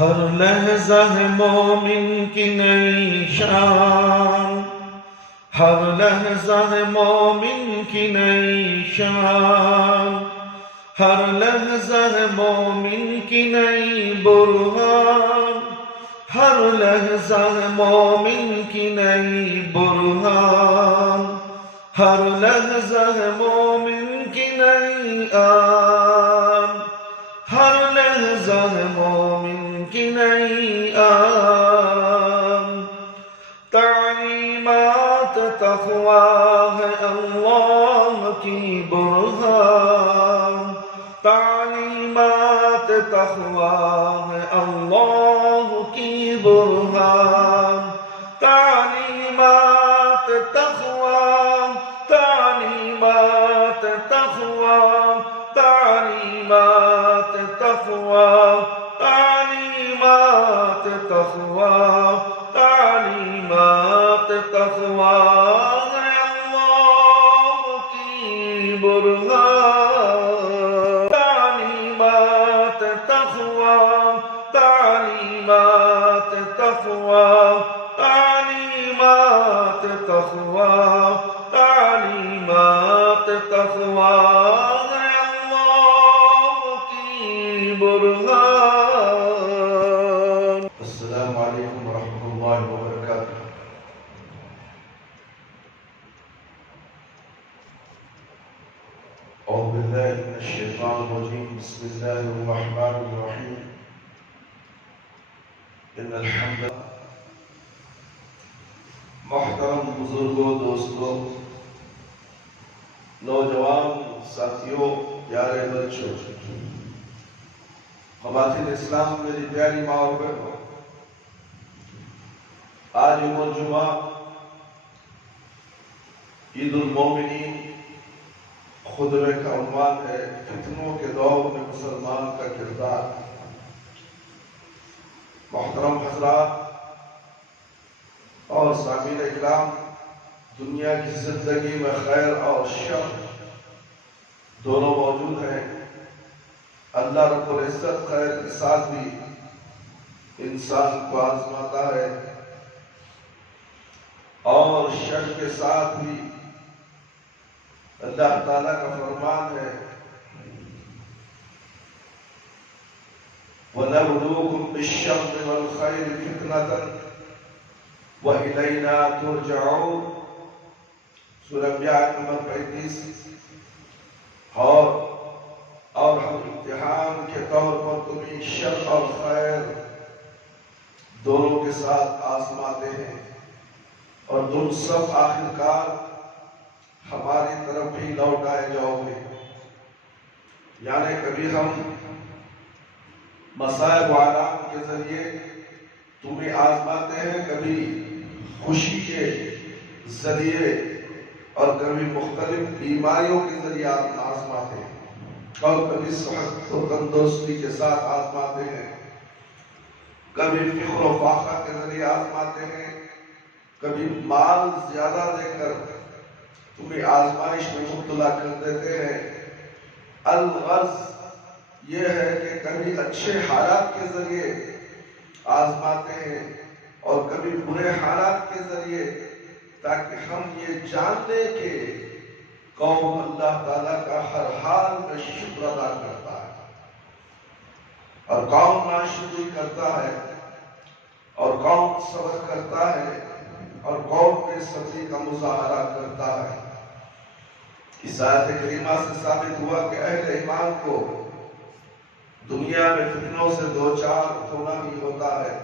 ہر لحظہ ہے مومن کی نئی شان، ہر لحظہ ہے مومن کی نئی شان، ہر لحظہ ہے مومن کی نئی برہان، ہر لحظہ ہے مومن کی نئی برہان، ہر لحظہ ہے مومن کی نئی آن، ہر لحظہ ہے مومن کی نئی آن۔ تعلیمات تقویٰ ہے اللہ کی برہان، تعلیمات تقویٰ ہے اللہ کی برہان، تعلیمات تقویٰ، تعلیمات تقویٰ، تعلیمات تقویٰ، تعلیمات تقویٰ، تعلیمات تقویٰ ہے اللہ کی برہان، تعلیمات تقویٰ، تعلیمات تقویٰ، تعلیمات تقویٰ، تعلیمات تقویٰ ہے اللہ کی برہان۔ السلام علیکم ورحمۃ اللہ وبرکاتہ۔ اعوذ باللہ من الشیطان الرجیم، بسم اللہ الرحمن الرحیم۔ ان الحمد للہ، محترم بزرگوں، دوستوں، نوجوان ساتھیوں، پیارے بچوں، خواتین اسلام، میری پیاری ماں اور بہنوں، آج یوم الجمعہ عید المومنین خطبے کا عنوان ہے فتنوں کے دور میں مسلمان کا کردار۔ محترم حضرات اور سامعین اکرام، دنیا کی زندگی میں خیر اور شر دونوں موجود ہیں۔ اللہ رب العزت خیر کے ساتھ بھی انسان کو آزماتا ہے اور شر کے ساتھ بھی اللہ تعالیٰ کا فرمان ہے وَنَبْلُوكُمْ بِالشَّرِّ وَالْخَيْرِ فِتْنَةً وَإِلَيْنَا تُرْجَعُونَ، سورہ انبیاء نمبر 35۔ اور ہم امتحان کے طور پر تمہیں شر اور خیر دونوں کے ساتھ آزماتے ہیں، اور تم سب آخرکار ہماری طرف ہی لوٹ آئے جاؤ گے۔ یعنی کبھی ہم مصائب و آلام کے ذریعے تمہیں آزماتے ہیں، کبھی خوشی کے ذریعے اور کبھی مختلف بیماریوں کے ذریعے آزماتے ہیں، اور کبھی صحت و تندرستی کے ساتھ آزماتے ہیں، کبھی فخر و فاخر کے ذریعے آزماتے ہیں، کبھی مال زیادہ دے کر تمہیں آزمائش میں مبتلا کر دیتے ہیں۔ الغرض یہ ہے کہ کبھی اچھے حالات کے ذریعے آزماتے ہیں اور کبھی برے حالات کے ذریعے، تاکہ ہم یہ جان لیں کہ قوم اللہ تعالیٰ کا ہر حال میں شکر ادا کرتا ہے، اور قوم ناشکری کرتا ہے، اور قوم صبر کرتا ہے، اور قوم بے صبری کا مظاہرہ کرتا ہے۔ اس آیت کریمہ سے ثابت ہوا کہ اہل ایمان کو دنیا میں فتنوں سے دوچار ہونا ہی ہوتا ہے،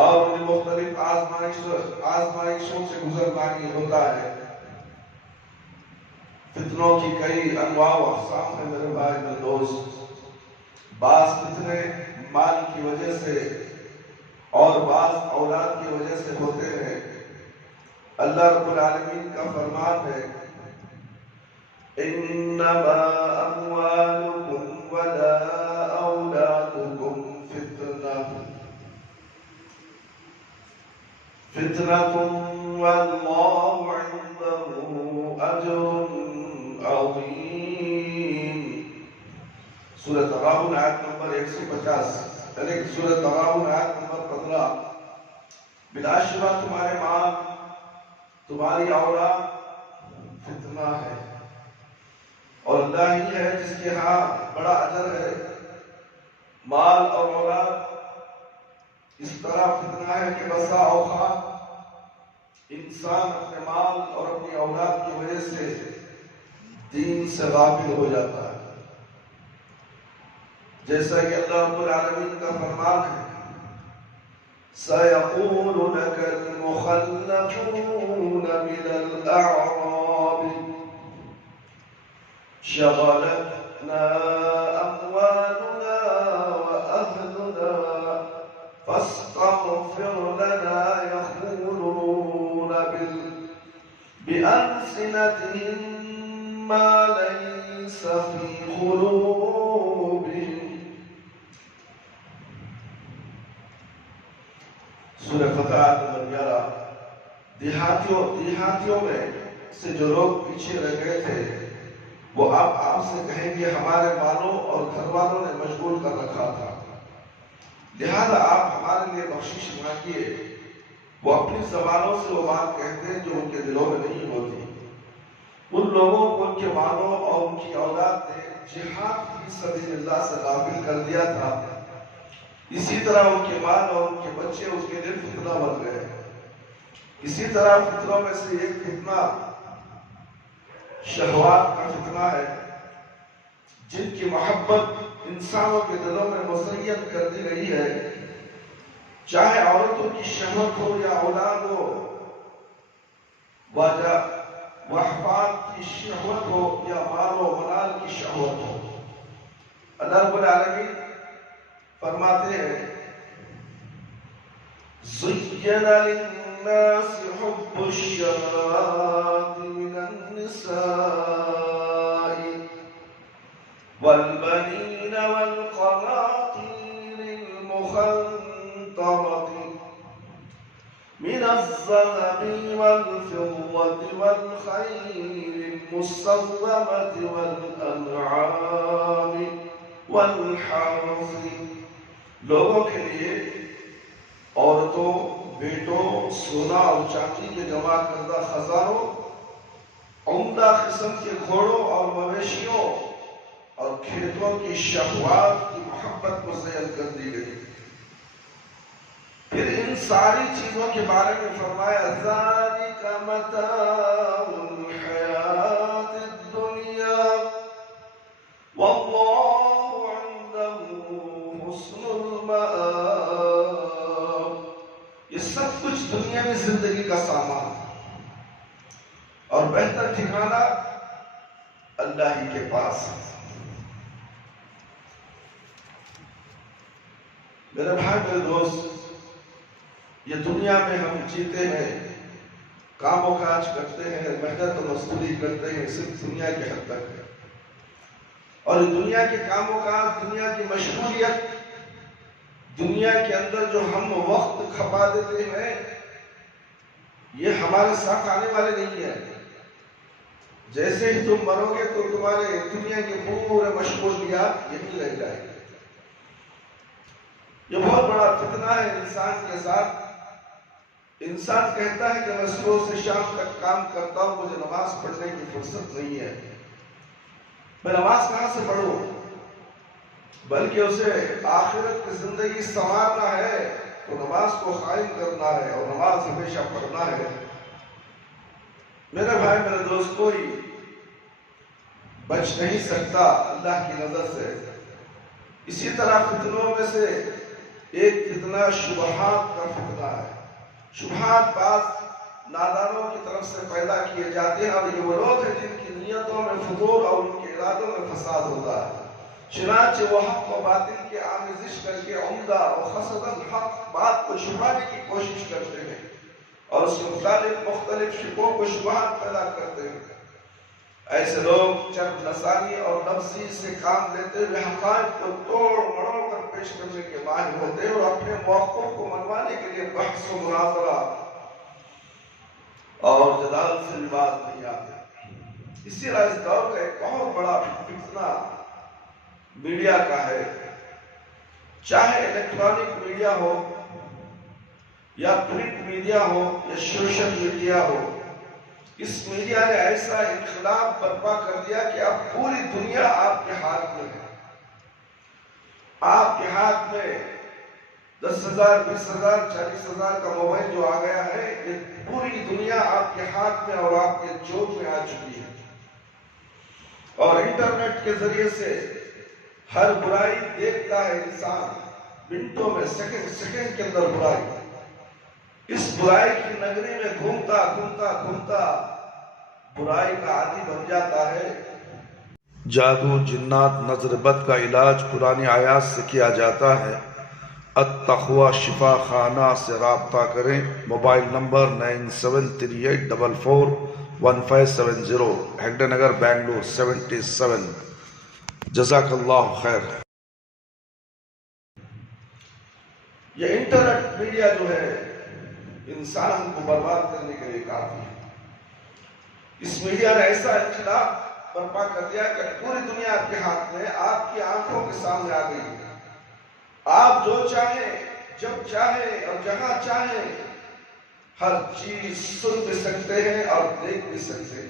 اور انہیں مختلف آزمائشوں سے گزرنا ہی ہوتا ہے۔ فتنوں کی کئی انواع و اقسام ہیں میرے بھائی میرے دوست۔ بعض فتنے مال کی وجہ سے اور بعض اولاد کی وجہ سے ہوتے ہیں۔ اللہ رب العالمین کا فرمان ہے انما اموالکم ولا اولادکم فتنة واللہ عنده اجر عظیم۔ سورة التغابن آیت نمبر نمبر 150 یعنی سورۃ تغابن آیت نمبر 15، بلا شبہ تمہارے مال تمہاری اولاد فتنہ ہے، اور اللہ ہی ہے جس کے ہاں بڑا اجر ہے۔ مال اور اولاد اس طرح فتنہ ہے کہ بسا اوقات انسان اپنے مال اور اپنی اولاد کی وجہ سے دین سے غافل ہو جاتا ہے، جیسا کہ اللہ رب العالمین کا فرمان ہے، سَيَقُولُ لَكَ الْمُخَلَّفُونَ مِنَ الْأَعْرَابِ شَغَلَتْنَا أَمْوَالُنَا وَأَهْلُنَا فَاسْتَغْفِرْ لَنَا يَقُولُونَ بِأَلْسِنَتِهِم مَّا لَيْسَ فِي قُلُوبِهِمْ۔ سورہ فتح نمبر 11۔ دیہاتیوں میں سے جو لوگ پیچھے رہ گئے تھے وہ اب آپ سے کہیں گے ہمارے مالوں اور گھر والوں نے مشغول کر رکھا تھا، لہذا آپ ہمارے لیے بخشش مانگیے۔ وہ اپنی زبانوں سے وہ بات کہتے ہیں جو ان کے دلوں میں نہیں ہوتی۔ ان لوگوں کو ان کے مالوں اور ان کی اولاد نے جہاد فی سبیل اللہ سے غافل کر دیا تھا، اسی طرح ان کے مال اور ان کے بچے اس کے لیے فتنہ بن گئے۔ اسی طرح فتنوں میں سے ایک فتنہ شہوات کا فتنہ ہے، جن کی محبت انسانوں کے دلوں میں مزین کر دی گئی ہے، چاہے عورتوں کی شہوت ہو یا اولاد ہو، وحفاظ کی شہوت ہو یا مال و منال کی شہوت ہو۔ اللہ رب العالمین فرماتے ہیں، زُيِّنَ لِلنَّاسِ حُبُّ الشَّهَوَاتِ مِنَ النِّسَاءِ وَالْبَنِينَ وَالْقَنَاطِيرِ الْمُقَنطَرَةِ مِنَ الذَّهَبِ وَالْفِضَّةِ وَالْخَيْلِ الْمُسَوَّمَةِ وَالْأَنْعَامِ وَالْحَرْثِ۔ لوگوں کے لیے عورتوں، بیٹوں، سونا اور چاندی کے جمع کردہ خزانوں، عمدہ قسم کے گھوڑوں اور مویشیوں اور کھیتوں کی شہوات کی محبت مزین کر دی گئی۔ پھر ان ساری چیزوں کے بارے میں فرمایا، ذَلِكَ مَتَاعُ الْحَيَاةِ الدُّنْيَا وَاللَّهُ عِندَهُ حُسْنُ الْمَآبِ۔ یہ سب کچھ دنیا میں زندگی کا سامان اور بہتر ٹھکانہ اللہ ہی کے پاس ہے۔ میرے بھائی میرے دوست، یہ دنیا میں ہم جیتے ہیں، کام و کاج کرتے ہیں، محنت و مزدوری کرتے ہیں، صرف دنیا کے حد تک ہے، اور دنیا کے کام و کاج، دنیا کی مشغولیت، دنیا کے اندر جو ہم وقت کھپا دیتے ہیں، یہ ہمارے ساتھ آنے والے نہیں ہیں۔ جیسے ہی تم مرو گے تو تمہارے دنیا کے پورے مشغولیات یہی رہ جائیں گے۔ یہ بہت بڑا فتنہ ہے انسان کے ساتھ۔ انسان کہتا ہے کہ میں صبح سے شام تک کام کرتا ہوں، مجھے نماز پڑھنے کی فرصت نہیں ہے، میں نماز کہاں سے پڑھوں؟ بلکہ اسے آخرت کی زندگی سنوارنا ہے تو نماز کو قائم کرنا ہے اور نماز ہمیشہ پڑھنا ہے۔ میرے بھائی میرے دوست، کوئی بچ نہیں سکتا اللہ کی نظر سے۔ اسی طرح فتنوں میں سے ایک فتنہ شبہات کا فتنہ ہے۔ شبہات بعض نادانوں کی طرف سے پیدا کیے جاتے ہیں، اور یہ وہ لوگ ہیں جن کی نیتوں میں فضول اور ان کے ارادوں میں فساد ہوتا ہے، چنانچہ وہ حق و باطل کی آمیزش کر کے عمدہ اور خصداً حق بات کو چھپانے کی کوشش کرتے ہیں اور اس کے مختلف شکوں کو شبہات پیدا کرتے ہیں۔ ایسے لوگ چرب لسانی اور لفظی سے کام لیتے ہوئے حقائق کو توڑ مڑوڑ کر پیش کرنے کے ماہر ہوتے ہیں، اور اپنے موقف کو منوانے کے لیے بحث و مناظرہ اور جدال سے باز نہیں آتے۔ اسی طرح اس دور کا ایک بہت بڑا فتنہ میڈیا کا ہے۔ چاہے الیکٹرانک میڈیا ہو یا پرنٹ میڈیا ہو یا سوشل میڈیا ہو، اس میڈیا نے ایسا انقلاب برپا کر دیا کہ اب پوری دنیا آپ کے ہاتھ میں ہے۔ آپ کے ہاتھ میں 10,000 20,000 40,000 کا موبائل جو آ گیا ہے، یہ پوری دنیا آپ کے ہاتھ میں اور آپ کے جوب میں آ چکی ہے، اور انٹرنیٹ کے ذریعے سے ہر برائی دیکھتا ہے انسان، منٹوں میں سیکنڈ کے اندر برائی، اس برائی کی نگری میں گھومتا گھومتا برائی کا عادی بن جاتا ہے۔ جادو، جنات، نظر بد کا علاج قرآن آیات سے کیا جاتا ہے۔ التقوی شفا خانہ سے رابطہ کریں، موبائل نمبر 9738441570، ہیگڈے نگر، بنگلور 77۔ جزاک اللہ خیر۔ یہ انٹرنیٹ میڈیا جو ہے انسان کو برباد کرنے کے لیے کافی ہے۔ اس میڈیا نے ایسا انقلاب برپا کر دیا کہ پوری دنیا آپ کے ہاتھ میں، آپ کی آنکھوں کے سامنے آ گئی ہے۔ آپ جو چاہیں، جب چاہیں اور جہاں چاہیں، ہر چیز سن بھی سکتے ہیں اور دیکھ بھی سکتے ہیں۔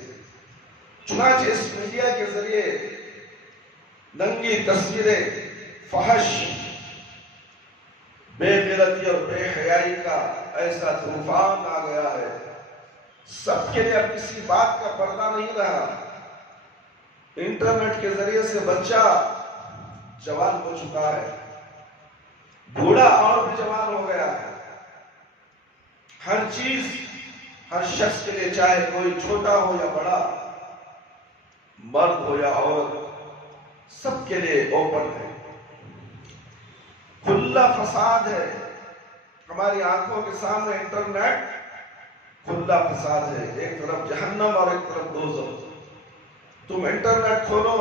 چنانچہ اس میڈیا کے ذریعے ننگی تصویریں، فحش، بے غیرتی اور بے حیائی کا ایسا طوفان آ گیا ہے، سب کے لیے اب کسی بات کا پردہ نہیں رہا۔ انٹرنیٹ کے ذریعے سے بچہ جوان ہو چکا ہے، بوڑھا اور بھی جوان ہو گیا ہے۔ ہر چیز ہر شخص کے لیے، چاہے کوئی چھوٹا ہو یا بڑا، مرد ہو یا عورت، سب کے لیے اوپن ہے، کھلا فساد ہے۔ ہماری آنکھوں کے سامنے انٹرنیٹ کھلا فساد ہے، ایک طرف جہنم اور ایک طرف دوزخ۔ تم انٹرنیٹ کھولو،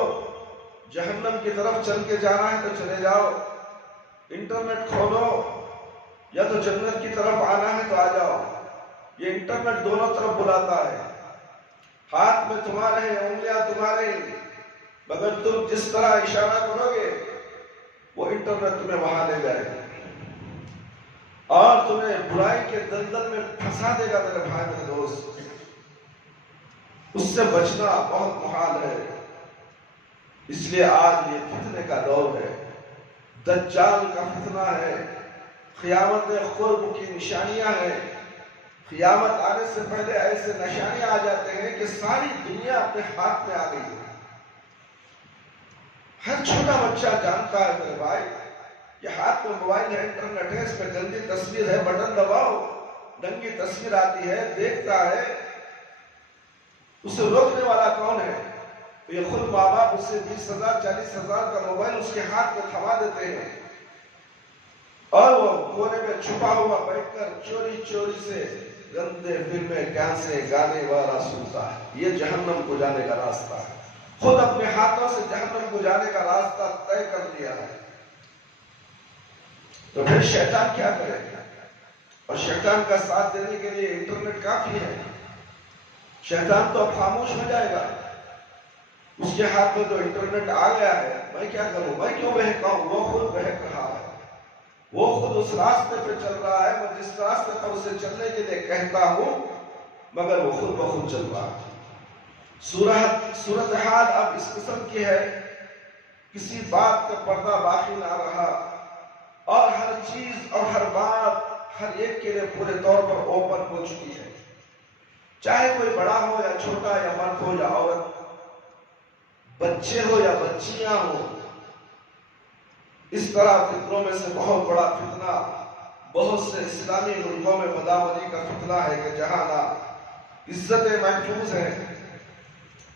جہنم کی طرف چل کے جانا ہے تو چلے جاؤ، انٹرنیٹ کھولو یا تو جنت کی طرف آنا ہے تو آ جاؤ۔ یہ انٹرنیٹ دونوں طرف بلاتا ہے، ہاتھ میں تمہارے ہیں، انگلیاں تمہارے ہیں، مگر تم جس طرح اشارہ کرو گے وہ انٹرنیٹ تمہیں وہاں لے جائے گا اور تمہیں برائی کے دلدل میں پھنسا دے گا۔ میرے بھائی، میرے دوست، اس سے بچنا بہت محال ہے۔ اس لیے آج یہ فتنے کا دور ہے، دجال کا فتنہ ہے، قیامت قرب کی نشانیاں ہیں۔ قیامت آنے سے پہلے ایسے نشانیاں آ جاتے ہیں کہ ساری دنیا اپنے ہاتھ میں آ گئی ہے۔ ہر چھوٹا بچہ جانتا ہے میرے بھائی، یہ ہاتھ میں موبائل ہے، انٹرنیٹ ہے، اس میں گندی تصویر ہے، بٹن دباؤ، ننگی تصویر آتی ہے، دیکھتا ہے۔ اسے روکنے والا کون ہے؟ یہ خود ماں باپ اسے 20,000 40,000 کا موبائل اس کے ہاتھ میں تھما دیتے ہیں، اور وہ کونے میں چھپا ہوا بیٹھ کر چوری چوری سے گندے فلمیں، ڈانسیں، گانے وغیرہ سنتا ہے۔ یہ جہنم کو جانے کا راستہ ہے، خود اپنے ہاتھوں سے جہنم کو جانے کا راستہ طے کر لیا ہے۔ تو پھر شیطان کیا کرے گا؟ اور شیطان کا ساتھ دینے کے لیے انٹرنیٹ کافی ہے۔ شیطان تو اب خاموش ہو جائے گا، اس کے ہاتھ میں تو انٹرنیٹ آ گیا ہے، میں کیا کروں، میں کیوں بہکاؤں؟ وہ خود بہک رہا ہے، وہ خود اس راستے پہ چل رہا ہے، میں جس راستے پر اسے چلنے کے لیے کہتا ہوں مگر وہ خود بخود چل رہا ہے۔ صورتحال اب اس قسم کی ہے، کسی بات کا پردہ باقی نہ رہا، اور ہر چیز اور ہر بات ہر ایک کے لیے پورے طور پر اوپن ہو چکی ہے، چاہے کوئی بڑا ہو یا چھوٹا، یا مرد ہو یا عورت، بچے ہو یا بچیاں ہو۔ اس طرح فتنوں میں سے بہت بڑا فتنہ بہت سے اسلامی ملکوں میں بدامنی کا فتنہ ہے کہ جہاں نہ عزتیں محفوظ ہیں،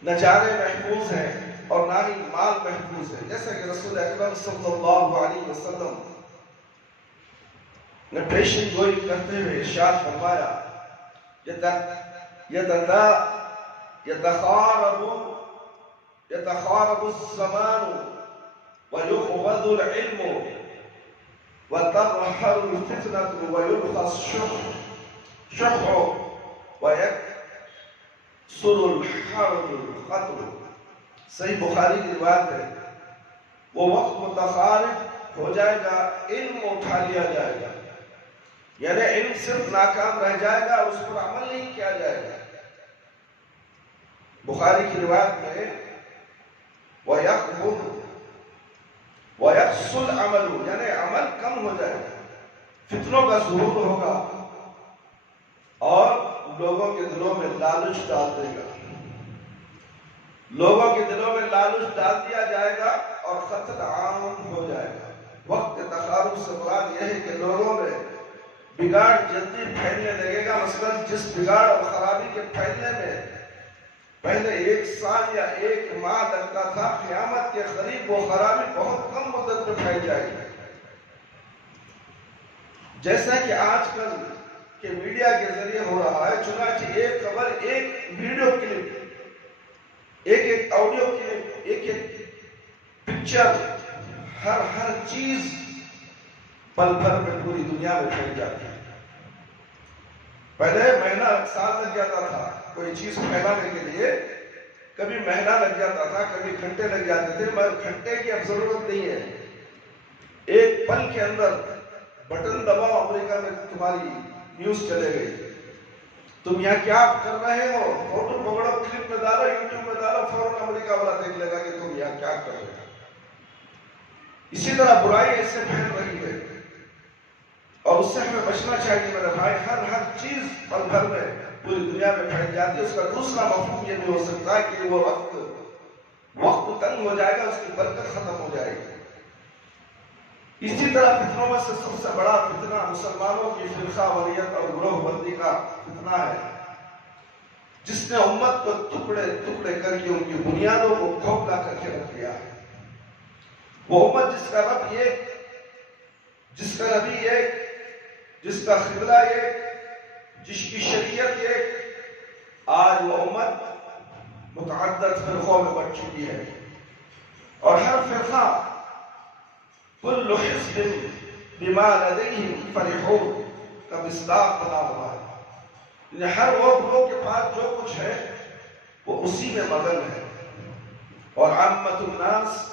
نہ جانیں محفوظ ہیں، اور نہ ہی مال محفوظ ہے۔ جیسا کہ رسول اکرم صلی اللہ علیہ وسلم نے پیشن گوئی کرتے ہوئے ارشاد فرمایا، يتخارب الزمان ويقبض العلم وتظهر الفتنة ويلقى الشح ويكثر الحرب القتل۔ صحیح بخاری کی روایت ہے، وہ وقت متقارب ہو جائے گا، علم اٹھا لیا جائے گا، یعنی علم صرف ناکام رہ جائے گا، اس پر عمل نہیں کیا جائے گا۔ بخاری کی روایت میں وَيَقْبُلُ وَيَقْصُ الْعَمَلُ، یعنی عمل کم ہو جائے گا، فتنوں کا ظہور ہوگا اور لوگوں کے دلوں میں لالچ ڈال دے گا، لوگوں کے دلوں میں لالچ ڈال دیا جائے گا اور قتل عام ہو جائے گا۔ وقت تقارب سے مراد یہ ہے کہ لوگوں میں بگاڑ جلدی پھیلنے لگے گا، مثلا جس بگاڑ اور خرابی کے پھیلنے میں پہلے 1 سال یا 1 ماہ لگتا تھا، قیامت کے قریب وہ خرابی بہت کم مدت میں پھیل جائے گی۔ جیسا کہ آج کل کے میڈیا کے ذریعے ہو رہا ہے، چنانچہ ایک خبر، ایک ویڈیو کلپ، ایک آڈیو کلپ، ایک پکچر، ہر چیز پل بھر میں پوری دنیا میں پھیل جاتی ہے۔ پہلے مہینہ سال لگ جاتا تھا کوئی چیز پھیلانے کے لیے، کبھی مہینہ لگ جاتا تھا، کبھی گھنٹے لگ جاتے تھے، مگر گھنٹے کی اب ضرورت نہیں ہے، ایک پل کے اندر بٹن دباؤ، امریکہ میں تمہاری نیوز چلے گئی، تم یہاں کیا کر رہے ہو، فوٹو پکڑو، کلپ میں ڈالو، یوٹیوب میں ڈالو، فوراً امریکہ والا دیکھ لے گا کہ تم یہاں کیا کر رہے ہو۔ اسی طرح برائی ایسے پھیل رہی ہے اور اس سے ہمیں بچنا چاہیے میرے بھائی۔ ہر چیز پل بھر میں پوری دنیا میں پھیل جاتی ہے۔ اس کا دوسرا مفہوم یہ بھی ہو سکتا ہے کہ وہ وقت تنگ ہو جائے گا، اس کی برکت ختم ہو جائے گی۔ اسی طرح فتنوں میں سے سب سے بڑا فتنہ مسلمانوں کی فرقہ واریت اور گروہ بندی کا فتنہ ہے، جس نے امت کو ٹکڑے ٹکڑے کر کے ان کی بنیادوں کو کھوکھلا کر کے رکھ دیا ہے۔ وہ امت جس کا رب ایک، جس کا نبی ایک، جس کا قبلہ ایک، جس کی شریعت ایک، آج وہ امت متعدد فرقوں میں بٹ چکی ہے، اور ہر فرقہ کل حزب بما لدیہم فرحون کا مصداق بنا ہوا ہے، یعنی ہر وہ گروہ کے پاس جو کچھ ہے وہ اسی میں مگن ہے، اور عامۃ الناس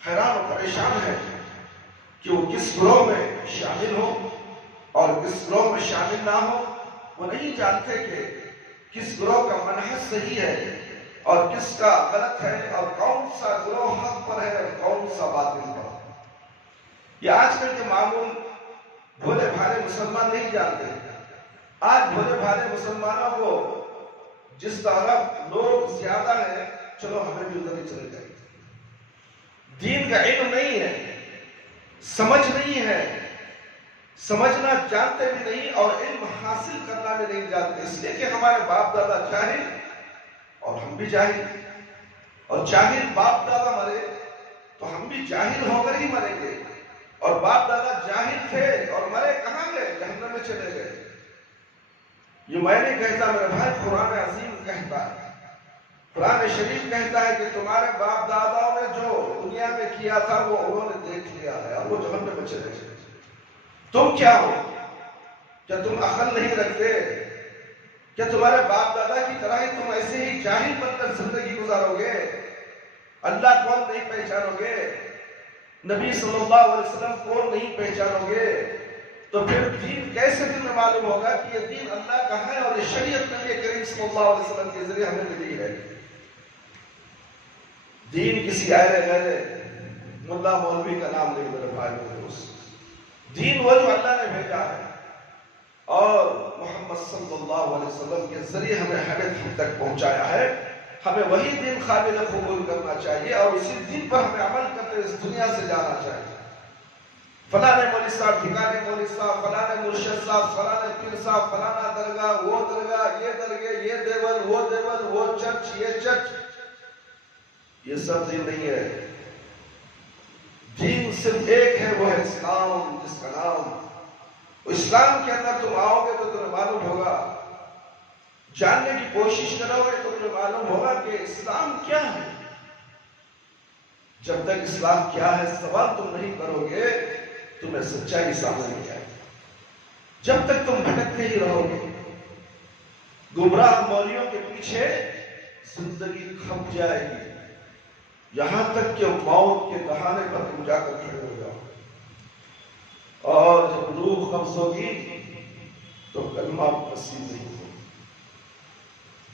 حیران و پریشان ہے کہ وہ کس گروہ میں شامل ہو اور کس گروہ میں شامل نہ ہو۔ وہ نہیں جانتے کہ کس گروہ کا منہج صحیح ہے اور کس کا غلط ہے، اور کون سا گروہ حق پر ہے اور کون سا باطل پر۔ یہ آج کل کے معمول بھولے بھالے مسلمان نہیں جانتے۔ آج بھولے بھالے مسلمانوں کو جس طرح لوگ زیادہ ہیں، چلو ہمیں بھی ادھر ہی چلے جائیں۔ دین کا علم نہیں ہے، سمجھ نہیں ہے، سمجھنا جانتے بھی نہیں، اور علم حاصل کرنا بھی نہیں جانتے، اس لیے کہ ہمارے باپ دادا جاہل اور ہم بھی جاہل، اور جاہل باپ دادا مرے تو ہم بھی جاہل ہو کر ہی مریں گے، اور باپ دادا جاہل تھے اور مرے کہاں گئے؟ جہنم میں چلے گئے۔ یہ میں نہیں کہتا میرے بھائی، قرآن عظیم کہتا ہے، قرآن شریف کہتا ہے کہ تمہارے باپ داداؤں نے جو دنیا میں کیا تھا وہ انہوں نے دیکھ لیا ہے، اور وہ جہنم میں چلے گئے۔ تم کیا ہو؟ کیا تم عقل نہیں رکھتے؟ کیا تمہارے باپ دادا کی طرح ہی تم ایسے ہی جاہل بن کر زندگی گزارو گے؟ اللہ کون نہیں پہچانو گے؟ نبی صلی اللہ علیہ وسلم کون نہیں پہچانو گے؟ تو پھر دین کیسے تمہیں معلوم ہوگا کہ یہ دین اللہ کا ہے اور یہ شریعت نبی کریم صلی اللہ علیہ وسلم کے ذریعے ہمیں ملی ہے؟ دین کسی آئے غیر ملا مولوی کا نام نہیں میرے بھائی میرے دوست۔ دین وہ جو اللہ نے بھیجا ہے، اور محمد صلی اللہ علیہ وسلم کے ذریعے ہمیں ہم تک پہنچایا ہے۔ ہمیں وہی دین قابل قبول کرنا چاہیے، اور اسی دین پر ہمیں عمل کرتے اس دنیا سے جانا چاہیے۔ فلاں مولوی صاحب، ٹھکانے مولوی صاحب، فلاں مرشد صاحب، فلاں پیر صاحب، فلانا درگاہ، وہ درگاہ، یہ درگاہ، یہ دیول، وہ دیول، وہ چرچ، یہ چرچ، یہ سب دین نہیں ہے۔ دین صرف ایک ہے، وہ ہے اسلام، جس کا نام اسلام کے اندر تم آؤ گے تو تمہیں معلوم ہوگا، جاننے کی کوشش کرو گے تو تمہیں معلوم ہوگا کہ اسلام کیا ہے۔ جب تک اسلام کیا ہے سوال تم نہیں کرو گے، تمہیں سچائی سامنے نہیں آئے گی۔ جب تک تم بھٹکتے ہی رہو گے، گمراہ مولویوں کے پیچھے زندگی کھپ جائے گی، یہاں تک کہ موت کے دہانے پر تم جا کر کھڑے ہو جاؤ۔ روح قبض ہوگی تو کلمہ نصیب نہیں ہوگا.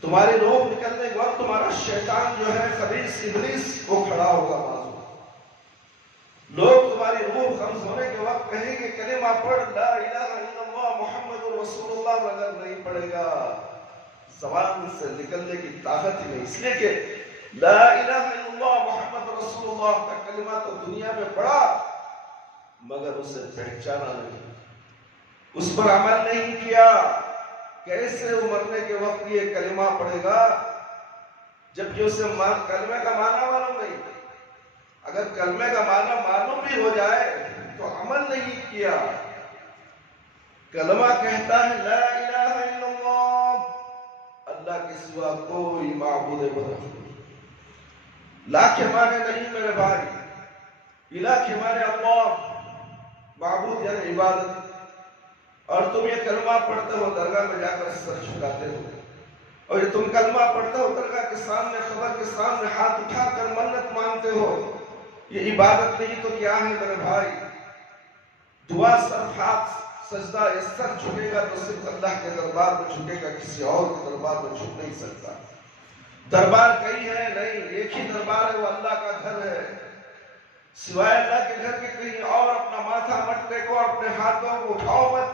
تمہاری روح نکلنے کے وقت تمہارا شیطان جو ہے خبیث ابلیس وہ کھڑا ہوگا بازو. لوگ تمہاری روح قبض ہونے کے وقت کہیں گے کلمہ پڑھ لا الہ الا اللہ محمد رسول اللہ، مگر نہیں پڑھے گا، زبان سے نکلنے کی طاقت ہی نہیں. اس لیے کہ لا الہ الا اللہ محمد رسول اللہ کا کلمہ تو دنیا میں پڑھا مگر اسے پہچانا نہیں، اس پر عمل نہیں کیا. کیسے وہ مرنے کے وقت یہ کلمہ پڑھے گا جبکہ اسے کلمے کا معنی معلوم نہیں؟ اگر کلمے کا معنی معلوم بھی ہو جائے تو عمل نہیں کیا. کلمہ کہتا ہے لا الہ الا اللہ، اللہ کے سوا کوئی معبود برحق نہیں. لا کے معنی نہیں میرے بھائی، الہ کے معنی اللہ، معبود یعنی عبادت. اور تم یہ کلمہ پڑھتے ہو درگاہ میں جا کر سر جھکاتے ہو، اور یہ تم کلمہ پڑھتے ہو درگاہ کے سامنے قبر کے سامنے ہاتھ اٹھا کر منت مانگتے ہو، یہ عبادت نہیں تو کیا ہے میرے بھائی؟ دعا صرف ہاتھ سجدہ یا سر جھکے گا تو صرف اللہ کے دربار میں جھکے گا، کسی اور کے دربار میں جھک نہیں سکتا. دربار کئی ہے نہیں، ایک ہی دربار ہے، وہ اللہ کا گھر ہے. سوائے اللہ کے گھر کے کہیں اور اپنا ماتھا مت ٹیکو، اپنے ہاتھوں کو اٹھاؤ مت،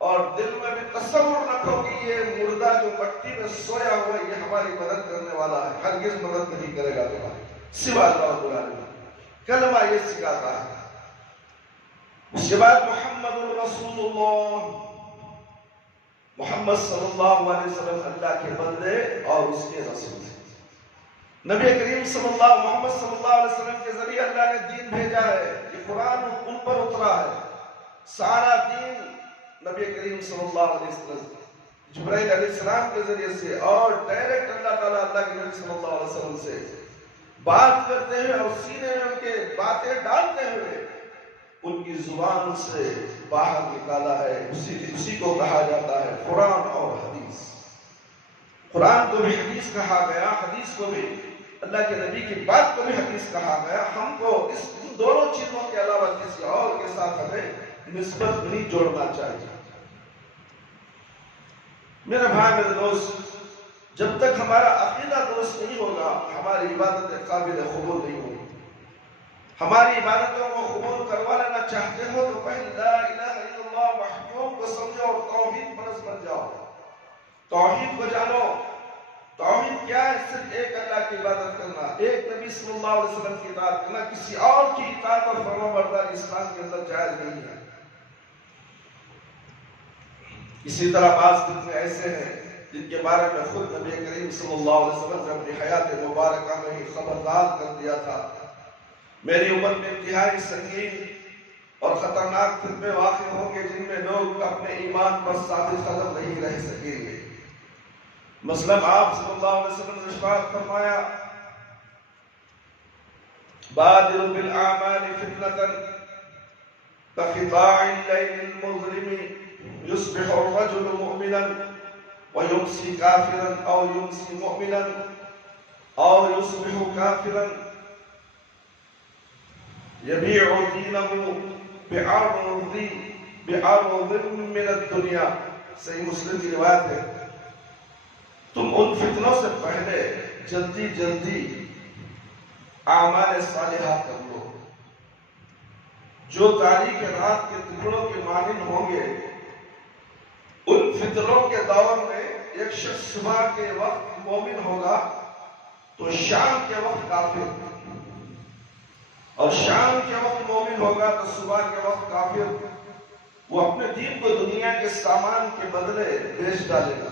اور دل میں بھی تصور رکھو کہ یہ مردہ جو مٹی میں سویا ہوا ہے یہ ہماری مدد کرنے والا ہے، ہرگز مدد نہیں کرے گا تمہاری سوا اللہ رب العالمین. کلمہ یہ سکھاتا ہے. اس کے بعد محمد رسول اللہ، محمد صلی اللہ علیہ وسلم اللہ کے بندے اور اس کے رسول ہیں. نبی کریم صلی اللہ محمد صلی اللہ علیہ وسلم کے ذریعے اللہ نے دین بھیجا ہے. یہ قرآن ان پر اترا ہے. سارا دین نبی کریم صلی اللہ علیہ وسلم جبرائیل علیہ السلام کے ذریعے سے اور ڈائریکٹ اللہ تعالیٰ اللہ کے نبی صلی اللہ علیہ وسلم سے بات کرتے ہوئے اور سینے میں ان کے باتیں ڈالتے ہوئے ان کی زبان سے باہر نکالا ہے. اسی کو کہا جاتا ہے قرآن اور حدیث. قرآن کو بھی حدیث کہا گیا، حدیث کو بھی اللہ کے نبی کی بات کو بھی حدیث کہا گیا. ہم کو اس دونوں چیزوں کے علاوہ کسی اور کے ساتھ ہمیں نسبت نہیں جوڑنا چاہیے. میرے بھائی میرے دوست، جب تک ہمارا عقیدہ درست نہیں ہوگا ہماری عبادت قابل قبول نہیں ہوگی. ہماری عبادتوں کو قبول کروا لینا چاہتے ہو تو پہلے لا الہ الا اللہ محکوم کو سمجھو اور توحید پرست بن جاؤ. توحید کو جانو. توحید کیا ہے؟ صرف ایک اللہ کی عبادت کرنا، ایک نبی صلی اللہ علیہ وسلم کی اطاعت کرنا. کسی اور کی اطاعت اور فرمانبرداری اسلام کے اندر جائز نہیں ہے. اسی طرح بعض فتنے ایسے ہیں جن کے بارے میں خود نبی کریم صلی اللہ علیہ وسلم نے اپنی حیات مبارکہ میں ہی خبردار کر دیا تھا. میری امت میں انتہائی سنگین اور خطرناک فتنے واقع ہوں گے جن میں لوگ اپنے ایمان پر ثابت قدم نہیں رہ سکیں گے. مثلا آپ صلی اللہ علیہ وسلم نے ارشاد فرمایا بادر بالاعمال فتنة كقطاع الليل المظلم يصبح الرجل مؤمنا ويمسي كافرا او يمسي مؤمنا او يصبح كافرا يبيع دينه بعرض من الدنيا. صحیح مسلم کی روایت ہے. تم ان فتنوں سے پہلے جلدی جلدی اعمال صالحہ کر لو جو تاریخ رات کے ٹکڑوں کے مانند ہوں گے. ان فتنوں کے دور میں ایک شخص صبح کے وقت مومن ہوگا تو شام کے وقت کافر، اور شام کے وقت مومن ہوگا تو صبح کے وقت کافر. وہ اپنے دین کو دنیا کے سامان کے بدلے بیچ ڈالے گا.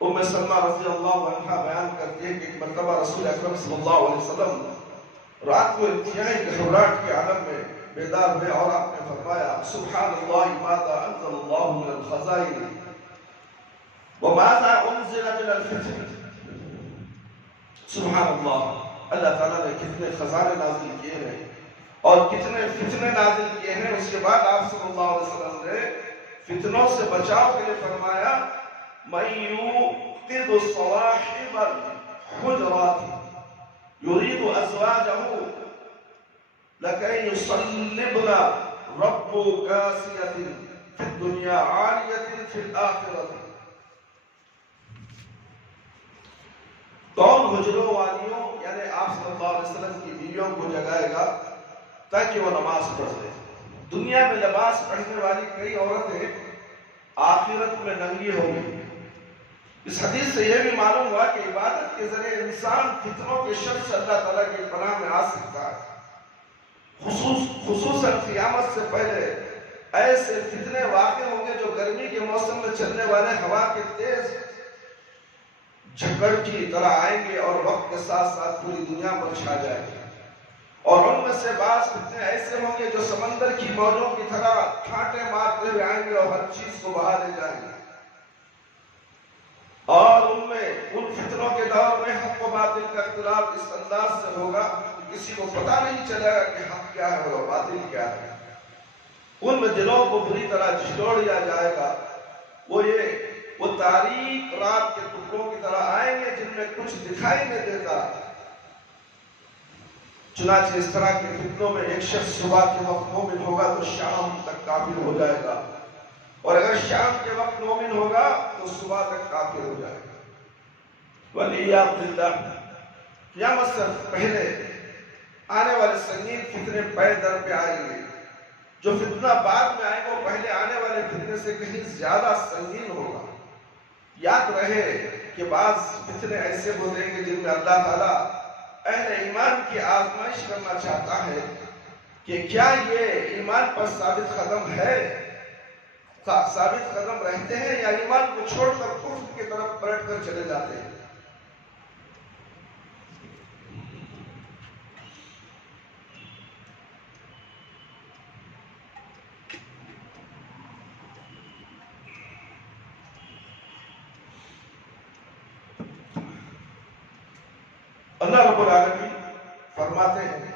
ام سلمہ رضی اللہ عنہا بیان کرتی ہے کہ ایک مرتبہ رسول اکرم صلی اللہ علیہ وسلم رات کو انتہائی گھبراہٹ کے عالم میں بیدار ہوئے اور آپ نے فرمایا سبحان اللہ ماذا انزل اللہ من الخزائن وماذا انزل من الفتن. سبحان اللہ، اللہ تعالیٰ نے کتنے خزانے نازل کیے ہیں اور کتنے فتنے نازل کیے ہیں. اس کے بعد آپ صلی اللہ علیہ وسلم نے فتنوں سے بچاؤ کے لیے فرمایا من يوقظ صواحب الحجرات يريد ازواجه لكي يصلبن رب قاسیۃ فی الدنیا عالیۃ فی الآخرۃ. کون حجروں والیوں یعنی آپ صلی اللہ علیہ وسلم کی بیویوں کو جگائے گا تاکہ وہ نماز پڑھ لیں. دنیا میں لباس پہننے والی کئی عورتیں آخرت میں ننگی ہوگی. اس حدیث سے یہ بھی معلوم ہوا کہ عبادت کے ذریعے انسان فتنوں کے شر سے اللہ تعالیٰ کی پناہ میں آ سکتا ہے. خصوصاً قیامت سے پہلے ایسے فتنے واقع ہوں گے جو گرمی کے موسم میں چلنے والے ہوا کے تیز جھکڑ کی طرح آئیں گے اور وقت کے ساتھ ساتھ پوری دنیا پر چھا جائیں گے. اور ان میں سے بعض فتنے ایسے ہوں گے جو سمندر کی موجوں کی طرح ٹھاٹے مارتے ہوئے آئیں گے اور ہر چیز کو بہا لے جائیں گے. اور ان فتنوں کے دور میں حق و باطل کا اختلاف اس انداز سے ہوگا کہ کسی کو پتہ نہیں چلے گا کہ حق کیا ہے اور باطل کیا ہے. ان میں دلوں کو بری طرح جھنجھوڑ دیا جائے گا. وہ تاریک رات کے ٹکڑوں کی طرح آئیں گے جن میں کچھ دکھائی نہیں دیتا. چنانچہ اس طرح کے فتنوں میں ایک شخص صبح کے وقت مومن ہوگا تو شام تک کافر ہو جائے گا، اور اگر شام کے وقت مومن ہوگا تو صبح تک کافر ہو جائے گا. وَلِعِيَاذُ بِاللَّهِ. قیامت سے پہلے آنے والے سنگین فتنے پے در پہ آئیں گے. جو فتنہ بعد میں آئے گا وہ پہلے آنے والے فتنے سے کہیں زیادہ سنگین ہوگا. یاد رہے کہ بعض فتنے ایسے ہوتے ہیں کہ جن میں اللہ تعالیٰ اہل ایمان کی آزمائش کرنا چاہتا ہے کہ کیا یہ ایمان پر ثابت قدم ہے، ثابت قدم رہتے ہیں، یا ایمان کو چھوڑ کر کفر کی طرف پلٹ کر چلے جاتے ہیں. اللہ رب العالمین فرماتے ہیں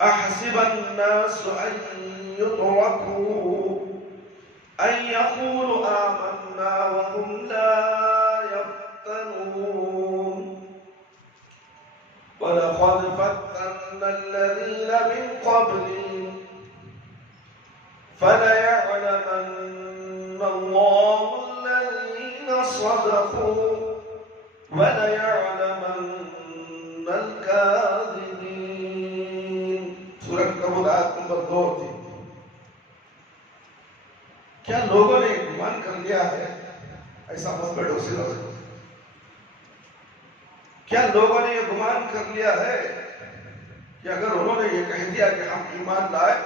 احسب الناس ان يتركوا ان يقولوا آمنا وهم لا يفتنون ولقد فتنا الذين من قبلهم فليعلمن الله الذين صدقوا وَلَيَعْلَمَنَّ الْكَاذِبِينَ. سورۃ کبر آیت نمبر 2 تھی. کیا لوگوں نے گمان کر لیا ہے، ایسا مت بیٹھو سی لفظ، کیا لوگوں نے یہ گمان کر لیا ہے کہ اگر انہوں نے یہ کہہ دیا کہ ہم ایمان لائے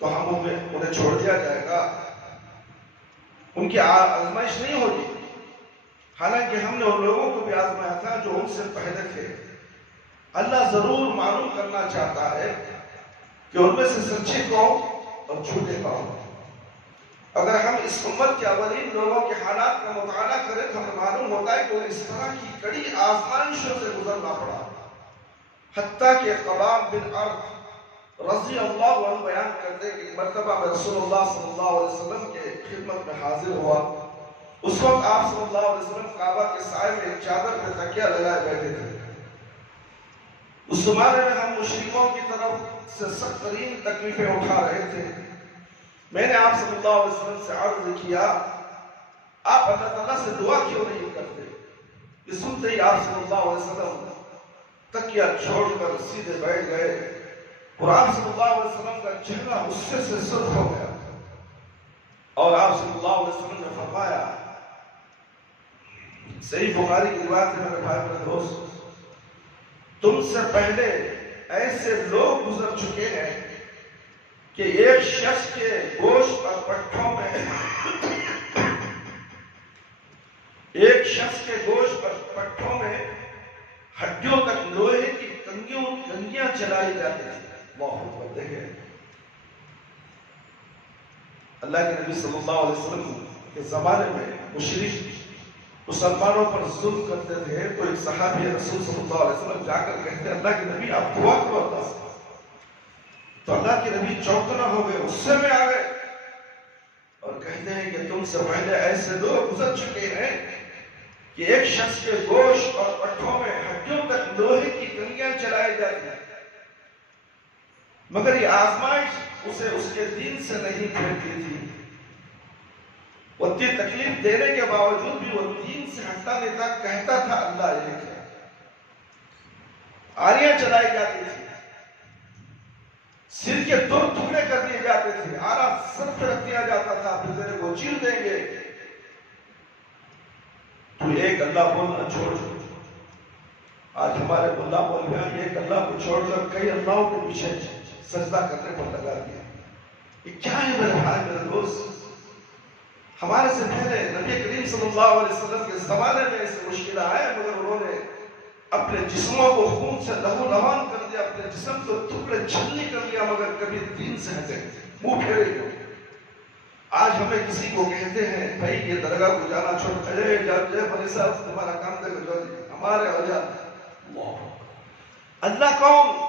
تو ہم انہیں چھوڑ دیا جائے گا، ان کی آزمائش نہیں ہوگی؟ حالانکہ ہم نے ان لوگوں کو بھی آزمایا تھا جو ان سے پہلے تھے. اللہ ضرور معلوم کرنا چاہتا ہے کہ ان میں سے سچے قوم اور جھوٹے قوم. اگر ہم اس امت کے اولین لوگوں کے حالات کا مطالعہ کریں تو ہمیں معلوم ہوتا ہے کہ انہیں اس طرح کی کڑی آزمائشوں سے گزرنا پڑا، حتیٰ کہ قباب بن عرب رضی اللہ عنہ بیان کرتے کہ مرتبہ میں رسول اللہ صلی اللہ علیہ وسلم کے خدمت میں حاضر ہوا. اس وقت آپ صلی اللہ علیہ وسلم کعبہ کے سائے میں ایک چادر پہ تکیہ لگائے بیٹھے تھے. اس زمانے میں ہم مشرکوں کی طرف سے سخت ترین تکلیفیں اٹھا رہے تھے. میں نے آپ صلی اللہ علیہ وسلم سے عرض کیا آپ اللہ تعالیٰ سے دعا کیوں نہیں کرتے؟ یہ سنتے ہی آپ صلی اللہ علیہ وسلم تکیہ چھوڑ کر سیدھے بیٹھ گئے، اور آپ صلی اللہ علیہ وسلم کا چہرہ غصے سے سرخ ہو گیا، اور آپ صلی اللہ علیہ وسلم نے فرمایا، صحیح بخاری کی روایت ہے میرے بھائی میرے دوست، تم سے پہلے ایسے لوگ گزر چکے ہیں کہ ایک شخص کے گوشت اور پٹھوں میں ہڈیوں تک لوہے کی کنگیاں چلائی جاتی تھی. اللہ دیکھیں اللہ کے نبی صلی اللہ علیہ وسلم کے زمانے میں مشرک مسلمانوں پر ظلم کرتے تھے، تو ایک صحابی رسول صلی اللہ علیہ وسلم جا کر کہتے اللہ کے نبی آپ دعا کرو اللہ سے. تو اللہ کے نبی چوکنا ہو گئے، غصے میں آ گئے اور کہتے ہیں کہ تم سے پہلے ایسے لوگ گزر چکے ہیں کہ ایک شخص کے گوشت اور پٹھوں میں ہڈیوں تک لوہے کی کنگیاں چلائی جاتی ہیں. مگر یہ آزمائش اسے اس کے دین سے نہیں پھیرتی تھی. وہ اتنی تکلیف دینے کے باوجود بھی وہ دین سے ہٹتا نہیں تھا. کہتا تھا اللہ ایک ہے. آریاں چلائی جاتی تھی, سر کے دو ٹکڑے کر دیے جاتے تھے, آرا سر پہ رکھ دیا جاتا تھا, پھر تیرے کو چیر دیں گے. تو ایک اللہ بولنا چھوڑ. آج ہمارے ملا مولوی ایک اللہ کو چھوڑ کر کئی اللہوں کے پیچھے سجدہ کرنے پر لگا دیا. یہ کیا ہے میرے بھائی میرے دوست؟ ہمارے سے پہلے نبی کریم صلی اللہ علیہ وسلم کے زمانے میں ایسے مشکل آئے, مگر انہوں نے اپنے جسموں کو خون سے لہو لہان کر دیا, اپنے جسم کو ٹکڑے چھلنی کر دیا, مگر کبھی دین سے ہٹے, منہ پھیرے گئے. آج ہمیں کسی کو کہتے ہیں بھائی یہ درگاہ کو جانا چھوڑ, ارے جے بھائی صاحب تمہارا کام دے گا. ہمارے اولیاء اللہ کون؟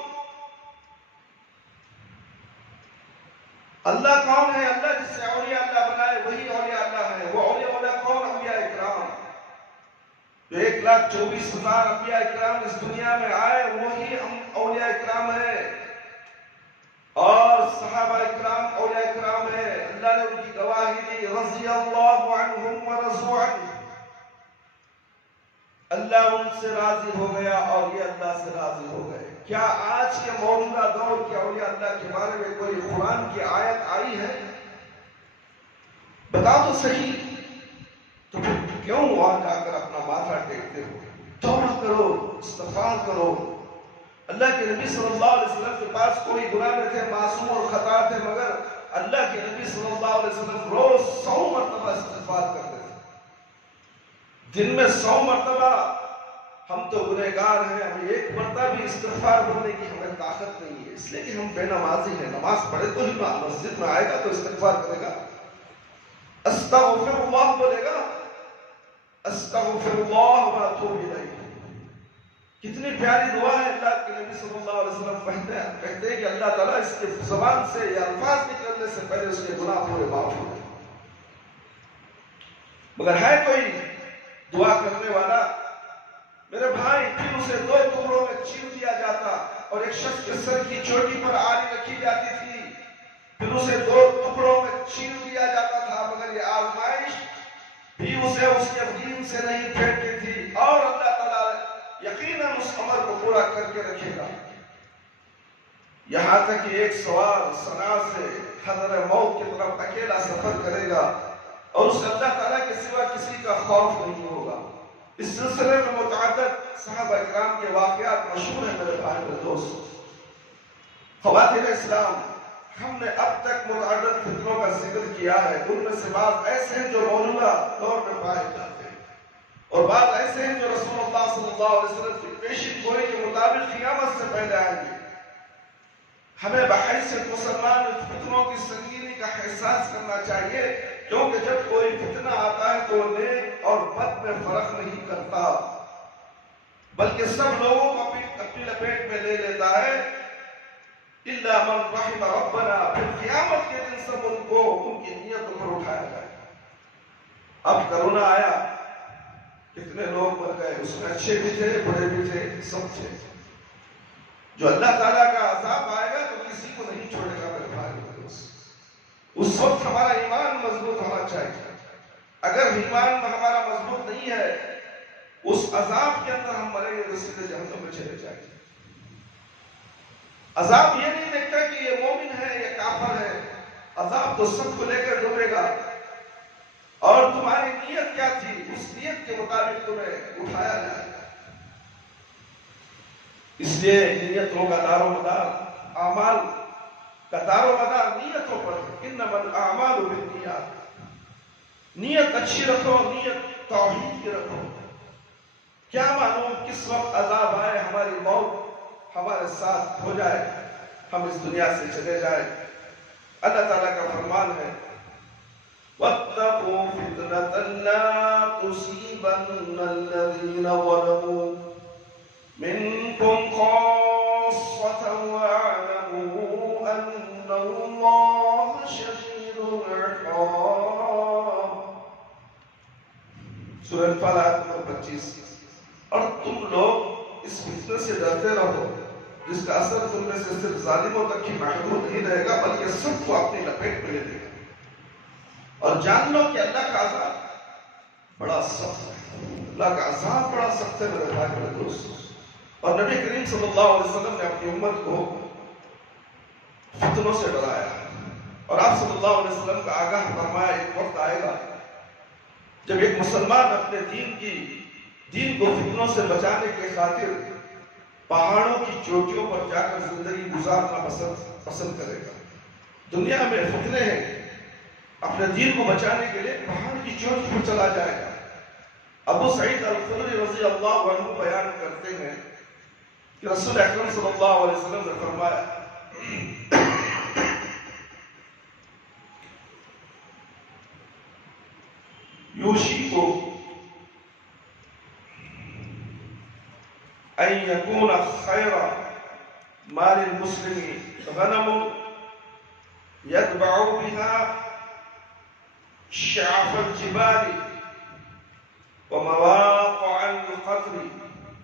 اللہ کون ہے؟ اللہ جس سے اولیاء اللہ بنائے وہی اولیاء اللہ ہے. وہ اولیاء کون؟ انبیاء اکرام. جو 1,24,000 انبیاء اکرام اس دنیا میں آئے وہی اولیاء اکرام ہے, اور صحابہ اکرام اولیاء اکرام ہے. اللہ نے ان کی گواہی دی, رضی اللہ عنہم ورضوا عنہ. اللہ ان سے راضی ہو گیا اور یہ اللہ سے راضی ہو گئے. کیا آج کے موجودہ دور کے اولیاء اللہ کے بارے میں کوئی قرآن کی آیت آئی ہے؟ بتاؤ تو صحیح. تو پھر کیوں وہاں جا کر اپنا ماتھا ٹیکتے ہو؟ توبہ کرو, استغفار کرو. اللہ کے نبی صلی اللہ علیہ وسلم کے پاس کوئی گناہ نہ تھے, معصوم اور خطا تھے, مگر اللہ کے نبی صلی اللہ علیہ وسلم روز 100 مرتبہ استغفار کرتے تھے. دن میں 100 مرتبہ. ہم تو گنہگار ہیں, ہمیں ایک مرتبہ بھی استغفار کرنے کی ہمیں طاقت نہیں ہے, اس لیے کہ ہم بے نمازی ہیں. نماز پڑھے تو ہی مسجد میں آئے گا تو استغفار کرے گا, استغفر اللہ بولے گا, استغفر اللہ و اتوب الیہ. کتنی پیاری دعا ہے. اللہ کے نبی صلی اللہ علیہ وسلم کہتے ہیں کہ اللہ تعالیٰ اس کے زبان سے یا الفاظ نکلنے سے پہلے اس کے گناہ پورے معاف ہو گئے. مگر ہے کوئی دعا کرنے والا؟ میرے بھائی, پھر اسے 2 ٹکڑوں میں چیر دیا جاتا اور ایک شخص کے سر کی چوٹی پر آری رکھی جاتی تھی, پھر اسے 2 ٹکڑوں میں چیر دیا جاتا تھا, مگر یہ آزمائش بھی اسے اس کے دین سے نہیں پھیرتی تھی. اور اللہ تعالیٰ یقیناً اس عمر کو پورا کر کے رکھے گا. یہاں تک کہ ایک سوار صنعاء سے حضر موت کی طرف اکیلا سفر کرے گا اور اس اللہ تعالیٰ کے سوا کسی کا خوف نہیں ہوگا. اس سلسلے میں متعدد صحابہ اکرام کے واقعات مشہور ہیں میرے بھائی میرے دوست. خواتین اسلام, ہم نے اب تک متعدد فتنوں کا ذکر کیا ہے. ان میں سے بعض ایسے ہیں جو موجودہ دور میں پائے جاتے ہیں, اور بعض ایسے ہیں جو رسول اللہ صلی اللہ علیہ وسلم کی پیشین گوئی کے مطابق قیامت سے پہلے آئیں گے. ہمیں بحیثیت مسلمان ان فتنوں کی سنگینی کا احساس کرنا چاہیے, کیونکہ جب کوئی فتنہ آتا ہے تو نیک اور بد میں فرق نہیں کرتا, بلکہ سب لوگوں کو اپنی لپیٹ میں لے لیتا ہے. الا من رحم ربنا, پھر قیامت کے دن سب ان کو ان کی نیتوں پر اٹھایا جائے. اب کرونا آیا, کتنے لوگ مر گئے, اس میں اچھے بھی تھے, بڑے بھی تھے, سب تھے. جو اللہ تعالیٰ کا عذاب آئے گا تو کسی کو نہیں چھوڑے گا میرے بھائی. اس وقت ہمارا ایمان مضبوط ہونا چاہیے. اگر ایمان ہمارا مضبوط نہیں ہے, اس عذاب کے اندر ہم مریں گے تو سیدھے جہنم میں چلے جائیں گے. عذاب یہ نہیں دیکھتا کہ یہ مومن ہے یا کافر ہے, عذاب تو سب کو لے کر ڈوبے گا. اور تمہاری نیت کیا تھی, اس نیت کے مطابق تمہیں اٹھایا جائے گا. اس لیے نیتوں کا دار و مدار, اعمال کا دار و مدار نیتوں پر ہے. انما الاعمال بالنیات. نیت اچھی رکھو, نیت توحید کی رکھو. کیا معلوم کس وقت عذاب آئے, ہماری موت ہمارے ساتھ ہو جائے, ہم اس دنیا سے چلے جائیں. اللہ تعالیٰ کا فرمان ہے, وَاتَّقُوا فِتْنَةً لَا تُصِيبَنَّ الَّذِينَ ظَلَمُوا مِنكُمْ خَاصَّةً وَاعْلَمُوا أَنَّ اللَّهَ شَدِيدُ الْعِقَابِ. سورہ انفال آیت نمبر 25. اور تم لوگ اس فتنہ سے ڈرتے رہو جس کا اثر تم میں سے صرف ظالموں تک ہی محدود نہیں رہے گا بلکہ سب کو اپنی لپیٹ میں لے لے گا. اور جان لو کہ اللہ کا عذاب بڑا سخت ہے. اللہ کا عذاب بڑا سخت ہے میرے بھائی میرے دوست. اور نبی کریم صلی اللہ علیہ وسلم نے اپنی امت کو فتنوں سے ڈرایا. اور آپ صلی اللہ علیہ وسلم کا آگاہ فرمایا ایک وقت آئے گا جب ایک مسلمان اپنے دین کو فتنوں سے بچانے کے خاطر پہاڑوں کی چوٹیوں پر جا کر زندگی گزارنا پسند کرے گا. دنیا میں فتنے ہیں، اپنے دین کو بچانے کے لیے پہاڑ کی چوٹی پر چلا جائے گا. ابو سعید الخدری رضی اللہ عنہ بیان کرتے ہیں کہ رسول اکرم صلی اللہ علیہ وسلم نے فرمایا یوشیکو ان یکون خیر مال المسلم غنم یتبع بها شعف الجبال ومواقع القطر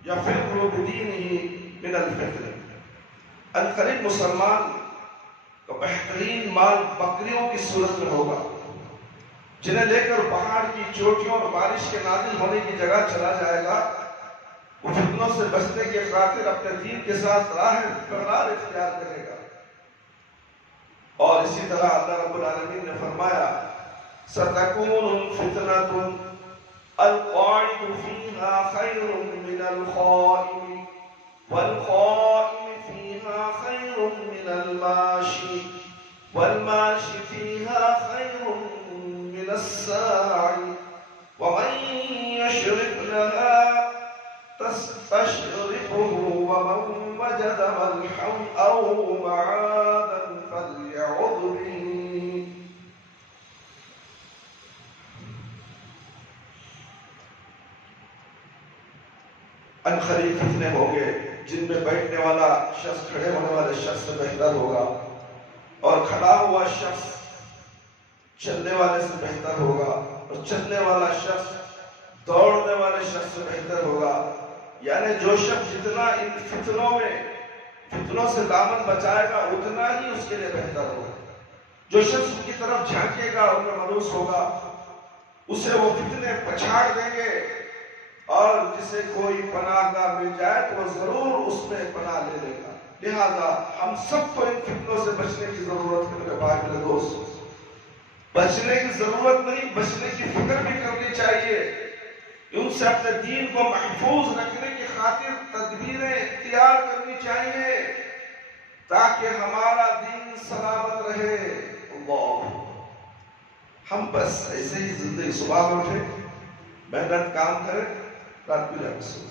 یفر بدینه من الفتن. القریب مسلمان کا بہترین مال بکریوں کی صورت میں ہوگا جنہیں لے کر پہاڑ کی چوٹیوں اور بارش کے نازل ہونے کی جگہ چلا جائے گا. وہ فتنوں سے بچنے کے خاطر اپنے دین کے ساتھ راہ فرار اختیار کرے گا. اور اسی طرح اللہ رب العالمین نے فرمایا سَتَكُونُ فِتْنَةٌ الْقَاعِدُ فِيهَا خَيْرٌ مِّنَ الْقَائِمِ وَالْقَائِمِ فِيهَا خَيْرٌ مِّنَ الْمَاشِي وَالْمَاشِي فِيهَا خَيْرٌ مِّنَ السَّاعِ وَمَن يَشْرِفْ لَهَا تستشرفه ومن وجد ملحا أو معادا فليعض به. عنقریب فتنے ہوں گے جن میں بیٹھنے والا شخص کھڑے ہونے والے شخص سے بہتر ہوگا اور کھڑا ہوا شخص چلنے والے سے بہتر ہوگا اور چلنے والا شخص دوڑنے والے شخص سے بہتر ہوگا. یعنی جو شخص جتنا ان فتنوں سے دامن بچائے گا اتنا ہی اس کے لیے بہتر ہوگا. جو شخص ان کی طرف جھانکے گا ان میں ملوث ہوگا اسے وہ فتنے پچھاڑ دیں گے. اور جسے کوئی پناہ گاہ مل جائے تو وہ ضرور اس میں پناہ لے لے گا. لہذا ہم سب کو ان فتنوں سے بچنے کی ضرورت ہے میرے بھائی میرے دوست. بچنے کی ضرورت نہیں، بچنے کی فکر بھی کرنی چاہیے. ان سے اپنے دین کو محفوظ رکھنے کی خاطر تدبیریں اختیار کرنی چاہیے تاکہ ہمارا دین سلامت رہے. اللہ ہم بس ایسے ہی زندگی صبح میں اٹھے محنت کام کرے رات کو جا کے سوئے.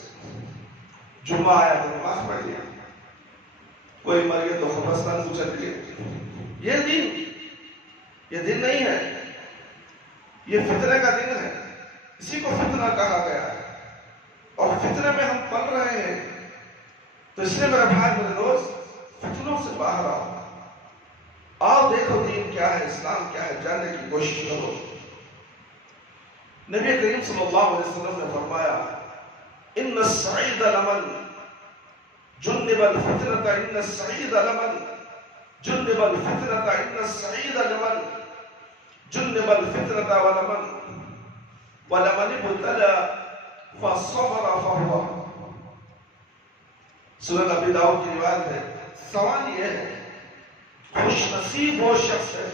جمعہ آیا تو نماز پڑھ لیا، کوئی مر گیا تو قبرستان کو چل گیا. یہ دن نہیں ہے، یہ فتنے کا دن ہے. اسی کو فتنہ کہا گیا ہے اور فتنے میں ہم پل رہے ہیں. تو اس لیے میرے بھائی میرے دوست فتنوں سے باہر آؤ دیکھو دین کیا ہے، اسلام کیا ہے، جاننے کی کوشش کرو. نبی کریم صلی اللہ علیہ وسلم نے فرمایا ان السعید لمن جنب الفتنة ان السعید لمن جنب الفتنة ان السعید لمن جنب الفتنة ولمن ابتلى فصبر فهو. سنن ابی داؤد کی روایت ہے. سوال یہ ہے خوش نصیب وہ شخص ہے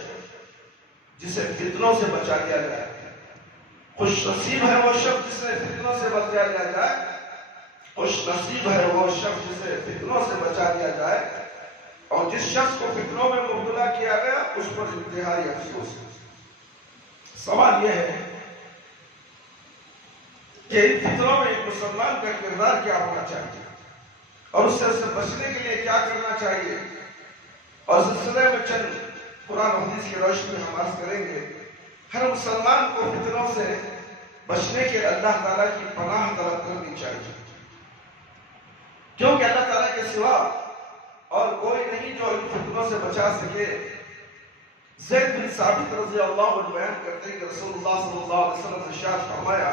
جسے فتنوں سے بچا لیا جائے. خوش نصیب ہے وہ شخص جسے فتنوں سے بچا لیا جائے. خوش نصیب ہے وہ شخص جسے فتنوں سے بچا لیا جائے. اور جس شخص کو فتنوں میں مبتلا کیا گیا اس پر انتہائی افسوس. سوال یہ ہے کہ ان فتنوں میں ایک مسلمان کا کردار کیا ہونا چاہیے اور اس سے بچنے کے لیے کیا کرنا چاہیے. اور سلسلے میں چند قرآن و حدیث کی روشنی میں ہم عرض کریں گے. ہر مسلمان کو فتنوں سے بچنے کے اللہ تعالیٰ کی پناہ طلب کرنی چاہیے کیونکہ اللہ تعالیٰ کے سوا اور کوئی نہیں جو ان فتنوں سے بچا سکے. زید بن ثابت رضی اللہ عنہ بیان کرتے ہیں کہ رسول اللہ صلی اللہ علیہ وسلم نے ارشاد فرمایا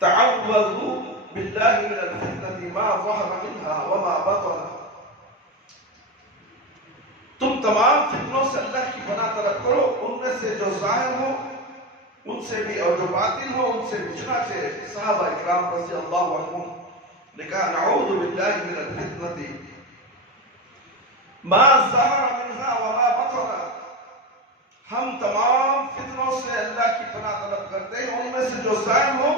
تعوذوا باللہ من الفتنة ما ظہر منها وما بطن. تم تمام فتنوں سے اللہ کی پناہ طلب کرو، ان میں سے جو ظاہر ہو ان سے بھی اور جو باطن ہو ان سے بھی. چنانچہ صحابہ اکرام رضی اللہ عنہم نے کہا نعوذ باللہ من الفتنة ما ظہر منها وما بطن. ہم تمام فتنوں سے اللہ کی پناہ طلب کرتے ہیں، ان میں سے جو ظاہر ہو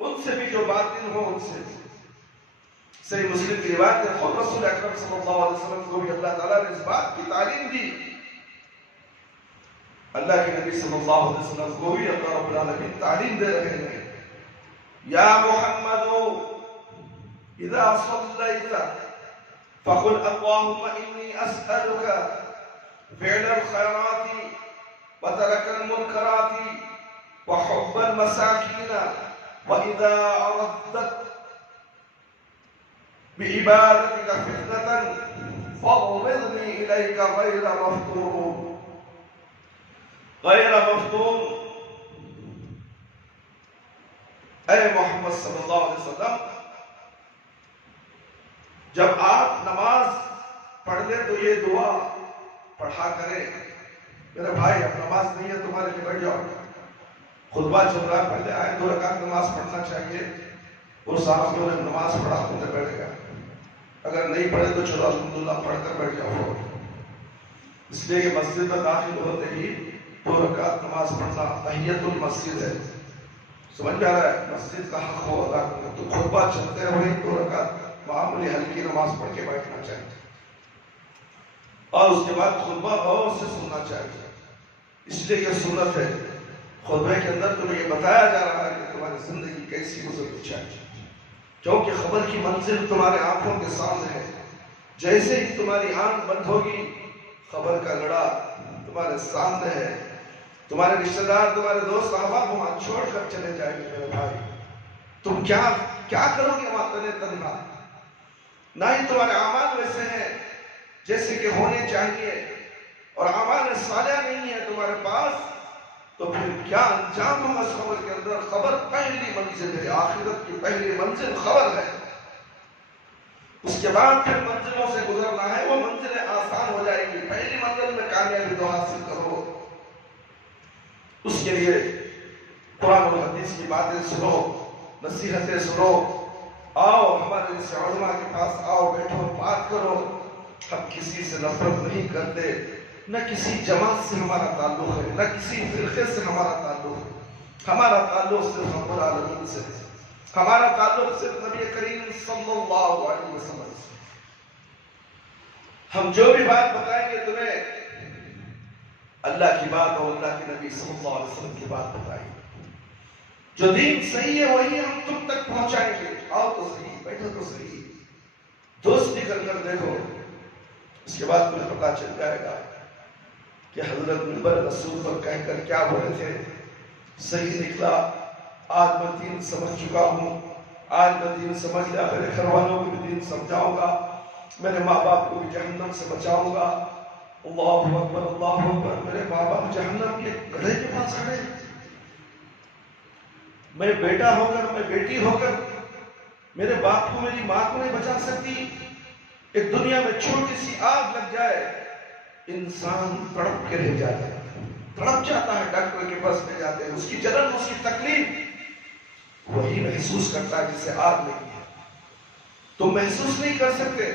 ان سے بھی جو باطن ہو ان سے. صحیح مسلم کی روایت ہے، خود رسول اکرم صلی اللہ علیہ وسلم کو بھی اللہ تعالیٰ نے اس بات کی تعلیم دی. اللہ کے نبی صلی اللہ علیہ وسلم کو بھی اللہ رب العالمین تعلیم دے رہے ہیں. یا محمد اذا صلیت فقل اللهم انی اسألك فعل الخيرات وترك المنكرات وحب المساكين وإذا أردت بعبادتك فتنة فاغمضني إليك غير مفتون. اے محمد صلی اللہ علیہ وسلم، جب آپ نماز پڑھ لیں تو یہ دعا پڑھا کریں. میرے بھائی اب نماز نہیں ہے تمہارے لیے، بیٹھ جاؤ. خطبہ چل رہا ہے، پہلے آئے 2 رکعت نماز پڑھنا چاہیے. اور صاحب نے نماز پڑھا تو نے بیٹھ گیا، اگر نہیں پڑھے تو چلو الحمدللہ پڑھ کر بیٹھ جاؤ. اس لیے کہ مسجد میں داخل ہوتے ہی 2 رکعت نماز پڑھنا تحیت المسجد ہے. سمجھ میں آ رہا ہے؟ مسجد کا حق ہو ادا کرنا. تو خطبہ چلتے ہوئے 2 رکعت معمولی ہلکی نماز پڑھ کے بیٹھنا چاہیے، اور اس کے بعد خطبہ غور سے سننا چاہیے. اس لیے یہ سنت ہے. خطبے کے اندر تمہیں یہ بتایا جا رہا ہے کہ تمہاری زندگی کیسی گزرنی چاہیے، کیونکہ خبر کی منزل تمہارے آنکھوں کے سامنے ہے. جیسے ہی تمہاری آنکھ بند ہوگی خبر کا گڑا تمہارے سامنے ہے. تمہارے رشتہ دار، تمہارے دوست احباب وہاں چھوڑ کر چلے جائیں گے. میرے بھائی تم کیا کرو گے وہاں تنے تنہا؟ نہ ہی تمہارے اعمال ویسے ہیں جیسے کہ ہونے چاہیے، اور اعمال صالحہ نہیں ہے تمہارے پاس، تو پھر کیا انجام ہوگا اس خبر کے اندر؟ خبر پہلی منزل ہے، آخرت کی پہلی منزل خبر ہے. اس کے بعد پھر منزلوں سے گزرنا ہے، وہ منزلیں آسان ہو جائیں گی. پہلی منزل میں کامیابی تو حاصل کرو. اس کے لیے قرآن و حدیث کی باتیں سنو، نصیحتیں سنو. آؤ ہمارے جیسے علماء کے پاس آؤ، بیٹھو، بات کرو. ہم کسی سے نفرت نہیں کرتے، نہ کسی جماعت سے ہمارا تعلق ہے، نہ کسی فرقے سے ہمارا تعلق ہے. ہمارا تعلق صرف رب العالمین سے ہے. ہمارا تعلق صرف نبی کریم صلی اللہ علیہ وسلم سے. ہم جو بھی بات بتائیں گے تمہیں اللہ کی بات اور اللہ کے نبی صلی اللہ علیہ وسلم کی بات بتائیں گے. جو دین صحیح ہے وہی ہم تم تک پہنچائیں گے. آؤ تو صحیح، بیٹھو تو صحیح، دوستی کر کر دیکھو. اس کے بعد تمہیں پتا چل جائے گا کہ حضرت منبر رسول پر کہہ کر کیا بولے تھے. صحیح نکلا. آج میں دین سمجھ چکا ہوں، آج میں دین سمجھ لیا. میرے گھر والوں کو بھی دین سمجھاؤں گا، میرے ماں باپ کو بھی جہنم سے بچاؤں گا. اللہ اکبر اللہ اکبر. میرے ماں باپ جہنم کے گڑھے کے پاس کھڑے، میں بیٹا ہو کر، میں بیٹی ہو کر میرے باپ کو، میری ماں کو نہیں بچا سکتی. ایک دنیا میں چھوٹی سی آگ لگ جائے انسان تڑپ کے رہ جاتا ہے، تڑپ جاتا ہے. ڈاکٹر کے پاس لے جاتے ہیں، اس کی جلن، اس کی تکلیف وہی محسوس کرتا ہے جسے آگ لگی ہے. تو محسوس نہیں کر سکتے.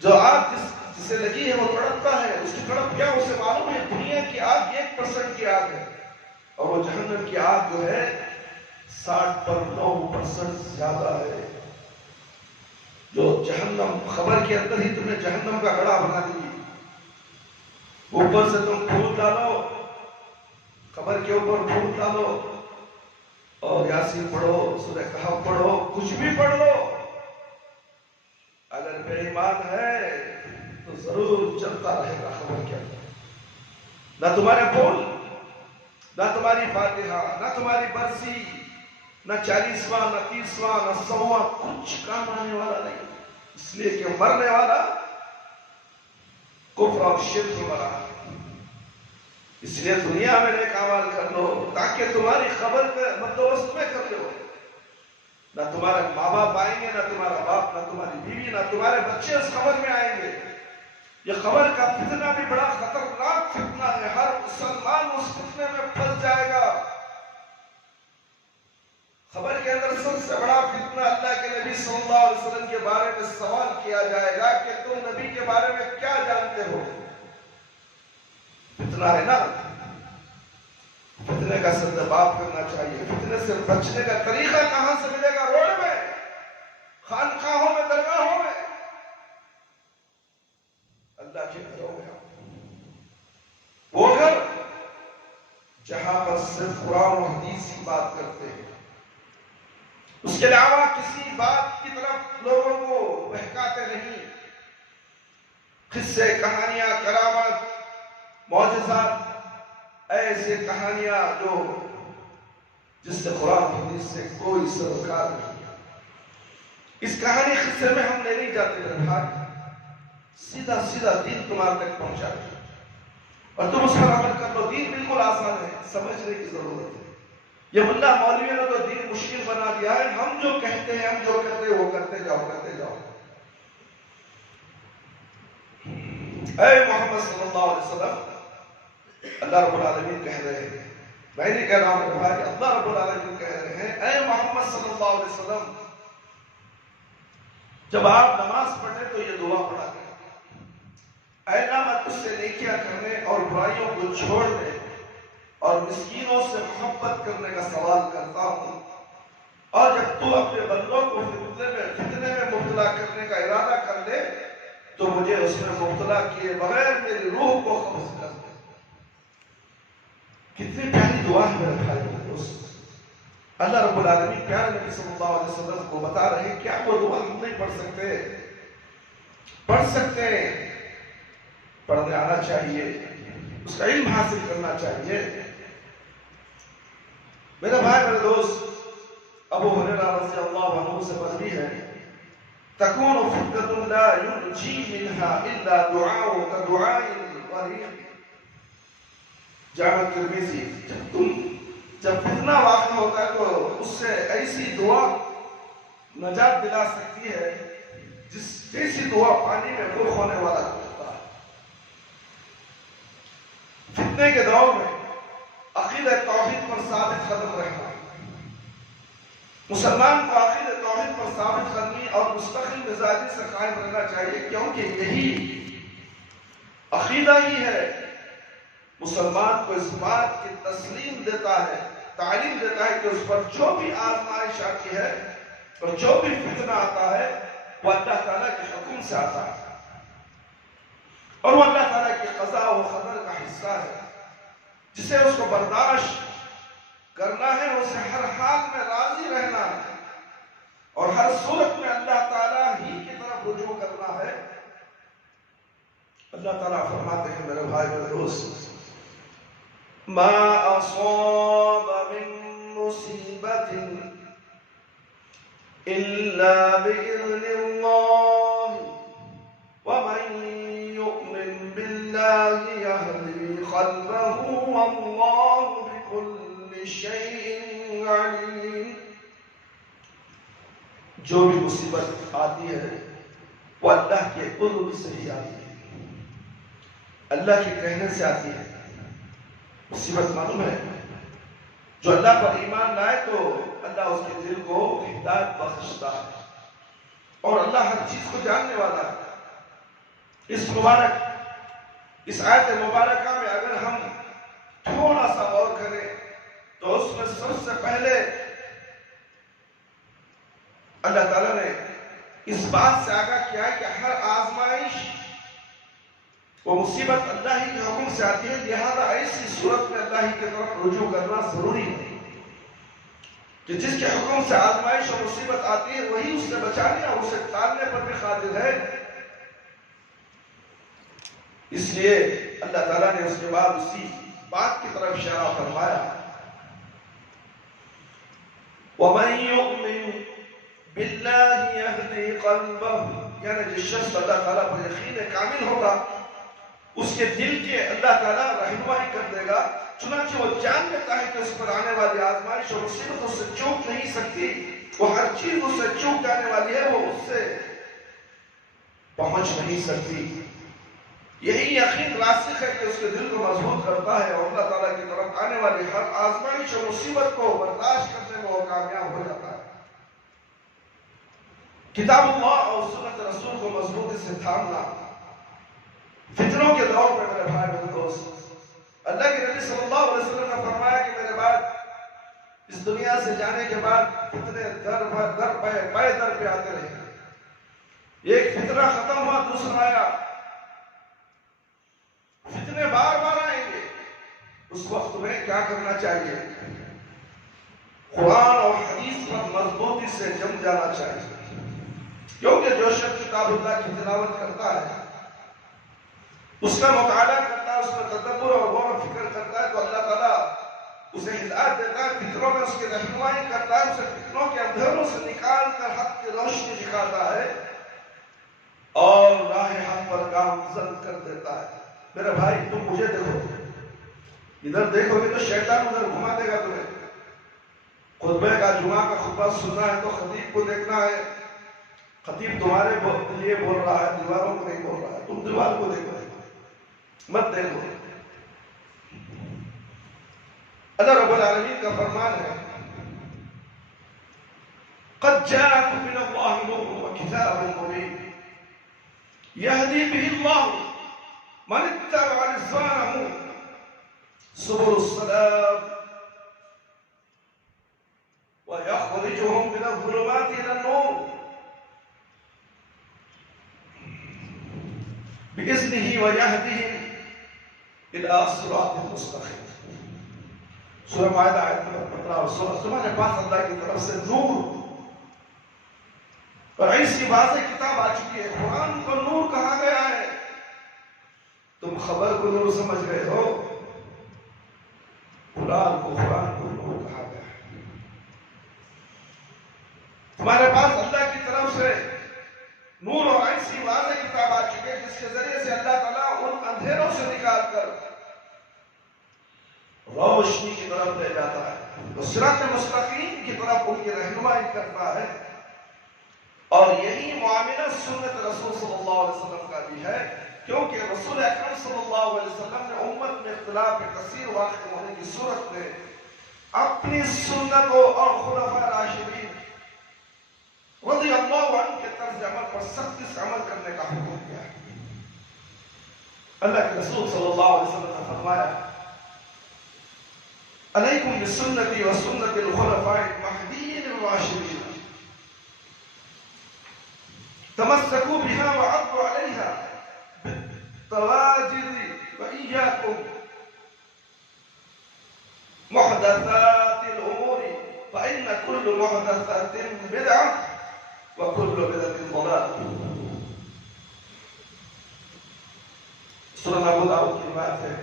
جو آگ جسے لگی ہے وہ تڑپتا ہے. اس کی تڑپ کیا اسے معلوم ہے؟ دنیا کی آگ 1% کی آگ ہے، اور وہ جہنم کی آگ جو ہے 60 پر 9% زیادہ ہے. جو جہنم خبر کے اندر ہی تم نے جہنم کا گڑھا بنا دی. اوپر سے تم پھول ڈالو، خبر کے اوپر پھول ڈالو، اور یاسین پڑھو، سورہ کہف پڑھو، کچھ بھی پڑھ لو. اگر بے ایمان ہے تو ضرور چلتا رہے گا خبر کے اندر. نہ تمہارے پھول، نہ تمہاری فاتحہ، نہ تمہاری برسی، نہ 40واں، نہ 30واں، نہ 100واں، کچھ کام آنے والا نہیں. اس لیے کہ مرنے والا کفر اور شرک میں مرا. اس لیے دنیا میں نیک اعمال کر لو تاکہ تمہاری خبر کا بندوبست میں کر لو. نہ تمہارے ماں باپ آئیں گے، نہ تمہارا باپ، نہ تمہاری بیوی، نہ تمہارے بچے اس قبر میں آئیں گے۔ یہ قبر کا فتنہ بھی بڑا خطرناک فتنہ ہے، ہر مسلمان اس فتنے میں پھنس جائے گا۔ قبر کے اندر سب سے بڑا فتنہ اللہ کے نبی صلی اللہ علیہ وسلم کے بارے میں سوال کیا جائے گا کہ تم نبی کے بارے میں کیا جانتے ہو؟ فتنہ ہے نا، فتنے کا سدباب کرنا چاہیے۔ فتنے سے بچنے کا طریقہ کہاں سے ملے گا؟ روڈ میں، خانقاہوں میں، درگاہوں میں، اللہ کے گھروں میں، وہ گھر جہاں پر صرف قرآن و حدیث کی بات کرتے ہیں، اس کے علاوہ کسی بات کی طرف لوگوں کو بہکاتے نہیں۔ قصے، کہانیاں، کرامات، معجزات، ایسے کہانیاں جس سے قرآن حدیث سے کوئی سروکار نہیں۔ اس کہانی قصے میں ہم نہیں جاتے میرے بھائی، سیدھا سیدھا دین تمہارے تک پہنچا دیں اور تم اس پر عمل کر لو۔ دین بالکل آسان ہے، سمجھنے کی ضرورت ہے۔ یہ ملا مولویوں نے تو دین مشکل بنا دیا ہے۔ ہم جو کہتے ہیں، ہم جو کرتے ہیں وہ کرتے جاؤ، کرتے جاؤ۔ اے محمد صلی اللہ علیہ وسلم، اللہ رب العالمین کہہ رہے ہیں، میں نہیں کہہ رہا ہوں میرے بھائی، اللہ رب العالمین کہہ رہے ہیں، اے محمد صلی اللہ علیہ وسلم، جب آپ نماز پڑھیں تو یہ دعا پڑھا کریں، اے اللہ میں تجھ سے نیکیاں کرنے اور برائیوں کو چھوڑنے اور مسکینوں سے محبت کرنے کا سوال کرتا ہوں، اور جب تو اپنے بندوں کو فتنے میں مبتلا کرنے کا ارادہ کر لے تو مجھے اس میں مبتلا کیے بغیر میری روح کو قبض کر دے۔ کتنی پیاری دعا ہے میرے بھائی میرے دوست۔ اللہ رب العالمین پیارے نبی صلی اللہ علیہ وسلم کو بتا رہے ہیں، کیا وہ دعا ہم نہیں پڑھ سکتے؟ پڑھ سکتے ہیں، پڑھنے آنا چاہیے، اس کا علم حاصل کرنا چاہیے۔ میرے بھائی میرے دوست، ابو ہریرہ رضی اللہ عنہ سے مروی ہے، تکون فتنة لا ينجی منها الا دعاء كدعاء الغریق۔ جامع ترمذی، جب فتنہ واقع ہوتا ہے تو اس سے ایسی دعا نجات دلا سکتی ہے جیسی دعا پانی میں غرق ہونے والا ہوتا ہے۔ فتنے کے دور میں عقیدہ توحید پر ثابت قدم رہنا، مسلمان کو عقیدہ توحید پر ثابت قدمی اور مستقل مزاجی سے قائم رہنا چاہیے، کیونکہ یہی عقیدہ ہی ہے مسلمان کو اس بات کی تسلیم دیتا ہے، تعلیم دیتا ہے کہ اس پر جو بھی آزمائش آتی ہے اور جو بھی فتنہ آتا ہے وہ اللہ تعالیٰ کے حکم سے آتا ہے اور وہ اللہ تعالیٰ کی قضاء و قدر کا حصہ ہے، جسے اس کو برداشت کرنا ہے، اسے ہر حال میں راضی رہنا ہے اور ہر صورت میں اللہ تعالیٰ ہی کی طرف رجوع کرنا ہے۔ اللہ تعالیٰ فرماتے ہیں میرے بھائی میرے دوست، ما اصاب من مصیبت الا باذن اللہ ومن یؤمن باللہ یہدی قلبہ واللہ بکل شیء علیم۔ جو بھی مصیبت آتی ہے وہ اللہ کے اذن سے ہی آتی ہے، اللہ کے کہنے سے آتی ہے۔ مصیبت معلوم ہے، جو اللہ پر ایمان لائے تو اللہ اس کے دل کو ہدایت بخشتا ہے اور اللہ ہر چیز کو جاننے والا ہے۔ اس آیت مبارکہ میں اگر ہم تھوڑا سا غور کریں تو اس میں سب سے پہلے اللہ تعالیٰ نے اس بات سے آگاہ کیا ہے کہ ہر آزمائش وہ مصیبت اللہ ہی کے حکم سے آتی ہے، لہذا ایسی صورت میں اللہ ہی کی طرف رجوع کرنا ضروری ہے کہ جس کے حکم سے آزمائش اور مصیبت آتی ہے وہی اس سے بچانے اور اسے ٹالنے پر بھی قادر ہے۔ اس لیے اللہ تعالیٰ نے اس کے بعد اسی بات کی طرف اشارہ فرمایا، وَمَن يُؤْمِن بِاللَّهِ يَهْدِي قَلْبَهُ، یعنی جس شخص اللہ تعالیٰ پر یقین کامل ہوگا اس کے دل کے اللہ تعالیٰ رہنمائی کر دے گا، چنانچہ وہ جان لیتا ہے کہ اس پر آنے والی آزمائش اور مصیبت اس سے چوک نہیں سکتی، وہ ہر چیز اس سے چوک جانے والی ہے، وہ اس سے پہنچ نہیں سکتی۔ یہی یقین راسخ ہے کہ اس کے دل کو مضبوط کرتا ہے اور اللہ تعالیٰ کی طرف آنے والی ہر آزمائش اور مصیبت کو برداشت کرنے میں وہ کامیاب ہو جاتا ہے۔ کتاب اللہ اور سنت رسول کو مضبوطی سے تھامنا فتنوں کے دور میں میرے بھائی میرے دوست، اللہ کے نبی صلی اللہ علیہ وسلم نے فرمایا کہ میرے بعد اس دنیا سے جانے کے بعد فتنے در پہ آتے رہے۔ ایک فتنہ ختم ہوا، دوسرا آیا، فتنے بار بار آئیں گے۔ اس وقت میں کیا کرنا چاہیے؟ قرآن اور حدیث پر مضبوطی سے جم جانا چاہیے، کیونکہ جو شخص کتاب اللہ کی تلاوت کرتا ہے، اس کا مطالعہ کرتا ہے، اس کا تدبر اور غور و فکر کرتا ہے، تو اللہ تعالیٰ اسے ہدایت دیتا ہے، فطروں میں اس کی رہنمائی کرتا ہے، اسے فطروں کے اندھیروں سے نکال کر حق کی روشنی دکھاتا ہے اور راہ حق پر گامزن کر دیتا ہے۔ میرے بھائی تم مجھے دیکھو، ادھر دیکھو گے تو شیطان ادھر گھما دے گا تمہیں۔ خطبے کا جمعہ کا خطبہ سننا ہے تو خطیب کو دیکھنا ہے، خطیب تمہارے لیے بول رہا ہے، دیواروں کو نہیں بول رہا ہے، تم دیوار کو دیکھو، مت دیکھو۔ اللہ رب العالمین کا فرمان ہے، قد جاءكم من الله نور وكتاب مبين يهدي به الله من اتبع رضوانه سبل السلام ويخرجهم من الظلمات إلى النور بإذنه ويهديهم إلى صراط مستقيم۔ سورہ مائدہ آیت نمبر 15 اور 16۔ تمہارے پاس اللہ کی طرف سے نور اور ایسی واضح کتاب آ چکی ہے۔ قرآن کو نور کہا گیا ہے، تم خبر کو نور سمجھ گئے ہو، قرآن کو نور کہا گیا ہے۔ تمہارے پاس اللہ کی طرف سے نور اور ایسی واضح کتاب آ چکی ہے جس کے ذریعے سے اللہ تعالیٰ ان اندھیروں سے نکال کر روشنی کی طرف لے جاتا ہے، وہ صراط مستقیم کی طرف ان کی رہنمائی کرتا ہے۔ اور یہی معاملہ سنت رسول صلی اللہ علیہ وسلم کا بھی ہے، کیونکہ رسول اکرم صلی اللہ علیہ وسلم نے امت میں اختلاف کثیر واقع ہونے کی صورت میں اپنی سنتوں اور خلفاء راشدین رضی اللہ عنہ کے طرز عمل پر سختی سے عمل کرنے کا حکم دیا ہے۔ اللہ کے رسول صلی اللہ علیہ وسلم نے فرمایا، علیکم بسنتی و سنت الخلفاء المہدیین الراشدین تمسکوا بها وعضوا عليها بالتواجد وإياكم محدثات الأمور فإن كل محدثة بدعة وكل بدعة ضلالة۔ سنن ابو داؤد کی بات ہے،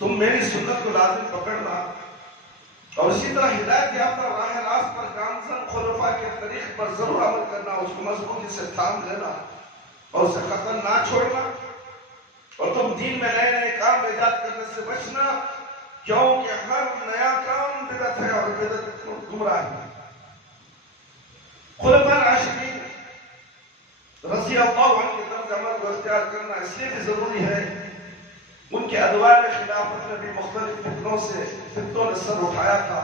تم میری سنت کو لازم پکڑنا اور اسی طرح ہدایت یافتہ راہ راست پر گامزن خلفاء کے طریق پر ضرور عمل کرنا، اس کو مضبوطی سے تھام لینا اور اسے قطعاً نہ چھوڑنا، اور تم دین میں نئے نئے کام ایجاد کرنے سے بچنا، کیونکہ ہر نیا کام بدعت ہے اور بدعت گمراہ ہے۔ خلفاء راشدین رضی اللہ عنہ کے طرز عمل کو اختیار کرنا اس لیے بھی ضروری ہے، ان کے ادوار خلافت میں بھی مختلف فتنوں نے سر اٹھایا تھا،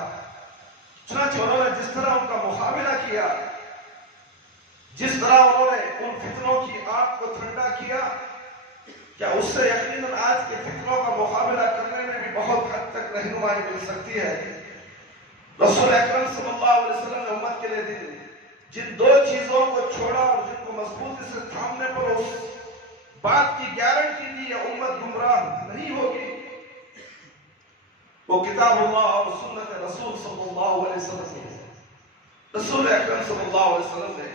چنانچہ انہوں نے جس طرح ان کا مقابلہ کیا، جس طرح انہوں نے ان فتنوں کی آگ کو ٹھنڈا کیا، کیا اس سے یقیناً آج کے فتنوں کا مقابلہ کرنے میں بھی بہت حد تک رہنمائی مل سکتی ہے۔ رسول اکرم صلی اللہ علیہ وسلم نے امت کے لیے جن دو چیزوں کو چھوڑا اور جن کو مضبوطی سے تھامنے پر اس بات کی گارنٹی دی یا امت گمراہ نہیں ہوگی، وہ کتاب اللہ اور سنت رسول صلی اللہ علیہ وسلم ہے۔ رسول اکرم صلی اللہ علیہ وسلم نے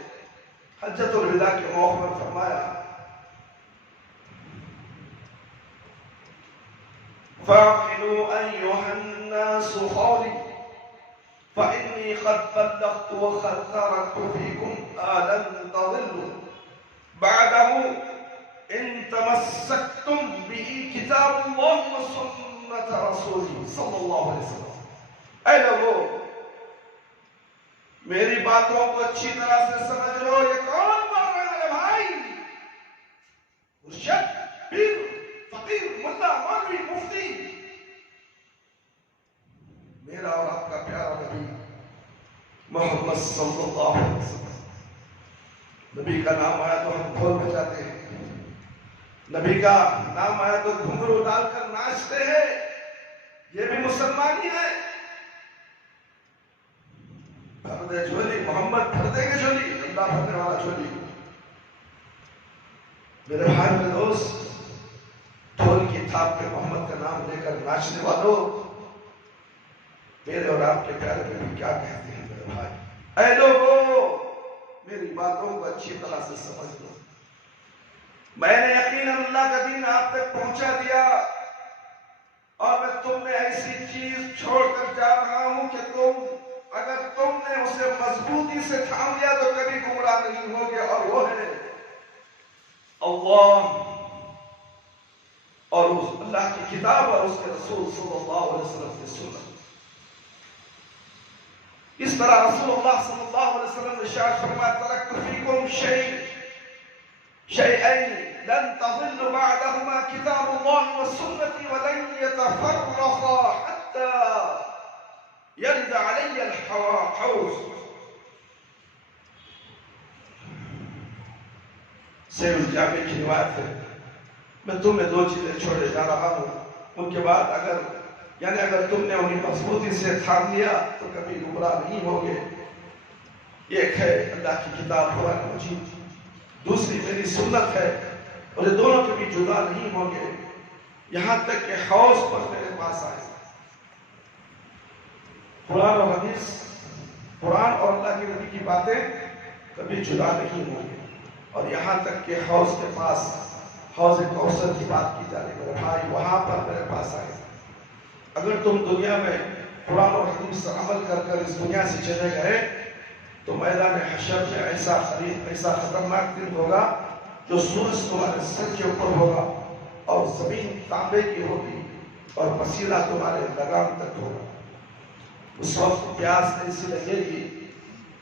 حجۃ الوداع کے موقع پر فرمایا، فَاعْقِلُوا أَيُّهَا النَّاسُ قَوْلِي فَإِنِّي قَدْ بَلَّغْتُ وَقَدْ تَرَكْتُ فِيكُمْ آلًا تَضِلُّوا بَعْدَهُ إِن تَمَسَّكْتُمْ بِهِ كِتَابُ اللَّهِ وَسُنَّةَ رَسُولِهِ صلی اللہ علیہ وسلم۔ اے لوگو، میری باتوں کو اچھی طرح سے سمجھ لو. یہ کون بول رہے ہیں بھائی؟ مرشد، پیر، فقیر، ملا، مولوی، مفتی. میرا اور آپ کا پیارا نبی محمد صلی اللہ علیہ وسلم. نبی کا نام آیا تو ہم ڈھول بجاتے ہیں. نبی کا نام آیا تو گھنگرو ڈال کر ناچتے ہیں. یہ بھی مسلمانی ہے. بھر دے جھولی، محمد بھر دے گے جھولی، اللہ بھرنے والا جھولی. میرے بھائی میرے دوست، ڈھول کی تھاپ پہ محمد کا نام لے کر ناچنے والوں، میرے اور آپ کے پیارے نبی کیا کہتے ہیں میرے بھائی؟ اے لوگوں، میری باتوں کو اچھی طرح سے سمجھ لو. میں نے یقیناً اللہ کا دین آپ تک پہنچا دیا، اور میں تم میں ایسی چیز چھوڑ کر جا رہا ہوں کہ اگر تم نے اسے مضبوطی سے تھام لیا تو کبھی گمراہ نہیں ہوگے. اور وہ ہے اللہ اور اللہ کی کتاب اور اس کے رسول صلی اللہ علیہ وسلم کی سنت. اس طرح رسول اللہ صلی اللہ علیہ وسلم نے ارشاد فرمایا: ترکت فیکم شیئین لن تضلوا بعدهما کتاب اللہ وسنتی ولن یتفرقا حتی یرد علی الحوض. سیر الجامع کی روایت ہے. میں تمہیں دو چیزیں چھوڑے جا رہا ہوں، ان کے بعد اگر تم نے انہیں مضبوطی سے تھام لیا تو کبھی گمراہ نہیں ہوگے. ایک ہے اللہ کی کتاب قرآن مجید، دوسری میری سنت ہے، اور یہ دونوں کبھی جدا نہیں ہوگے یہاں تک کہ حوض پر میرے پاس آئے. قرآن اور حدیث، قرآن اور اللہ کے نبی کی باتیں کبھی جدا نہیں ہوگی، اور یہاں تک کہ حوض کے پاس، حوض کوثر کی بات کی جائے میرے بھائی، وہاں پر میرے پاس آئے. اگر تم دنیا میں قرآن اور حدیث پر عمل کر کر اس دنیا سے چلے گئے تو میدان حشر میں ایسا خطرناک دن ہوگا جو سورج تمہارے سر کے اوپر ہوگا اور زمین تانبے کی ہوگی اور پسینہ تمہارے لگام تک ہوگا. اس وقت پیاس ایسی لگے گی،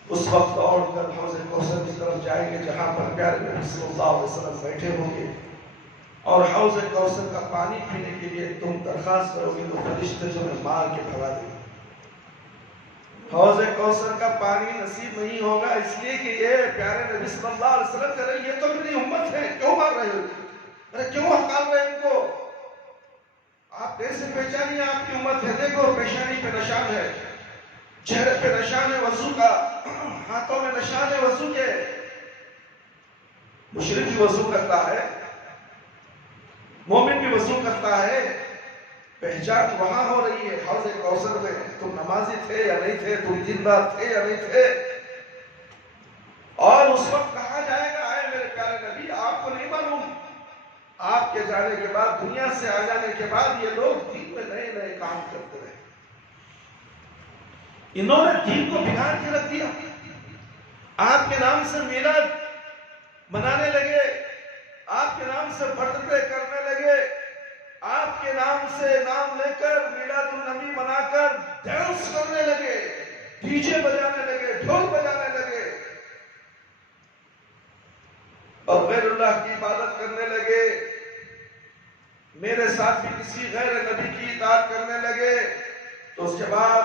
اس وقت دوڑ کر حوض کوثر کی طرف جائیں گے جہاں پر پیارے نبی صلی اللہ علیہ وسلم بیٹھے ہوں گے، اور حوض کوثر کا پانی پینے کے لیے تم درخواست کرو گے تو فرشتے تمہیں مار کے بھگا دیں گے. حوض کوثر کا پانی نصیب نہیں ہوگا اس لیے کہ یہ پیارے نبی صلی اللہ علیہ وسلم کہہ رہے ہیں یہ تو میری امت ہے، کیوں مار رہے ہو؟ ارے کیوں ہکال رہے ہیں ان کو؟ آپ کیسے پہچانیے آپ کی امت ہے؟ دیکھو پیشانی پہ نشان ہے، چہرے پہ نشان ہے وضو کا، ہاتھوں میں نشان ہے وضو کے. مشرک بھی وضو کرتا ہے، مومن بھی وضو کرتا ہے. پہچان وہاں ہو رہی ہے حوض کوثر میں. تم نمازی تھے یا نہیں تھے، تم دیندار تھے یا نہیں تھے. اور اس وقت کہا جائے گا اے میرے پیارے نبی، آپ کو نہیں معلوم آپ کے جانے کے بعد، دنیا سے آ جانے کے بعد یہ لوگ دین میں نئے نئے کام کرتے رہے. انہوں نے دین کو بگاڑ کے رکھ دیا. آپ کے نام سے میلاد منانے لگے، آپ کے نام سے برتھ ڈے کرنے لگے، آپ کے نام سے نام لے کر میلاد النبی منا کر ڈانس کرنے لگے، ڈی جے بجانے لگے، ڈھول بجانے لگے، اور غیر اللہ کی عبادت کرنے لگے. میرے ساتھ بھی کسی غیر نبی کی اطاعت کرنے لگے. تو اس کے بعد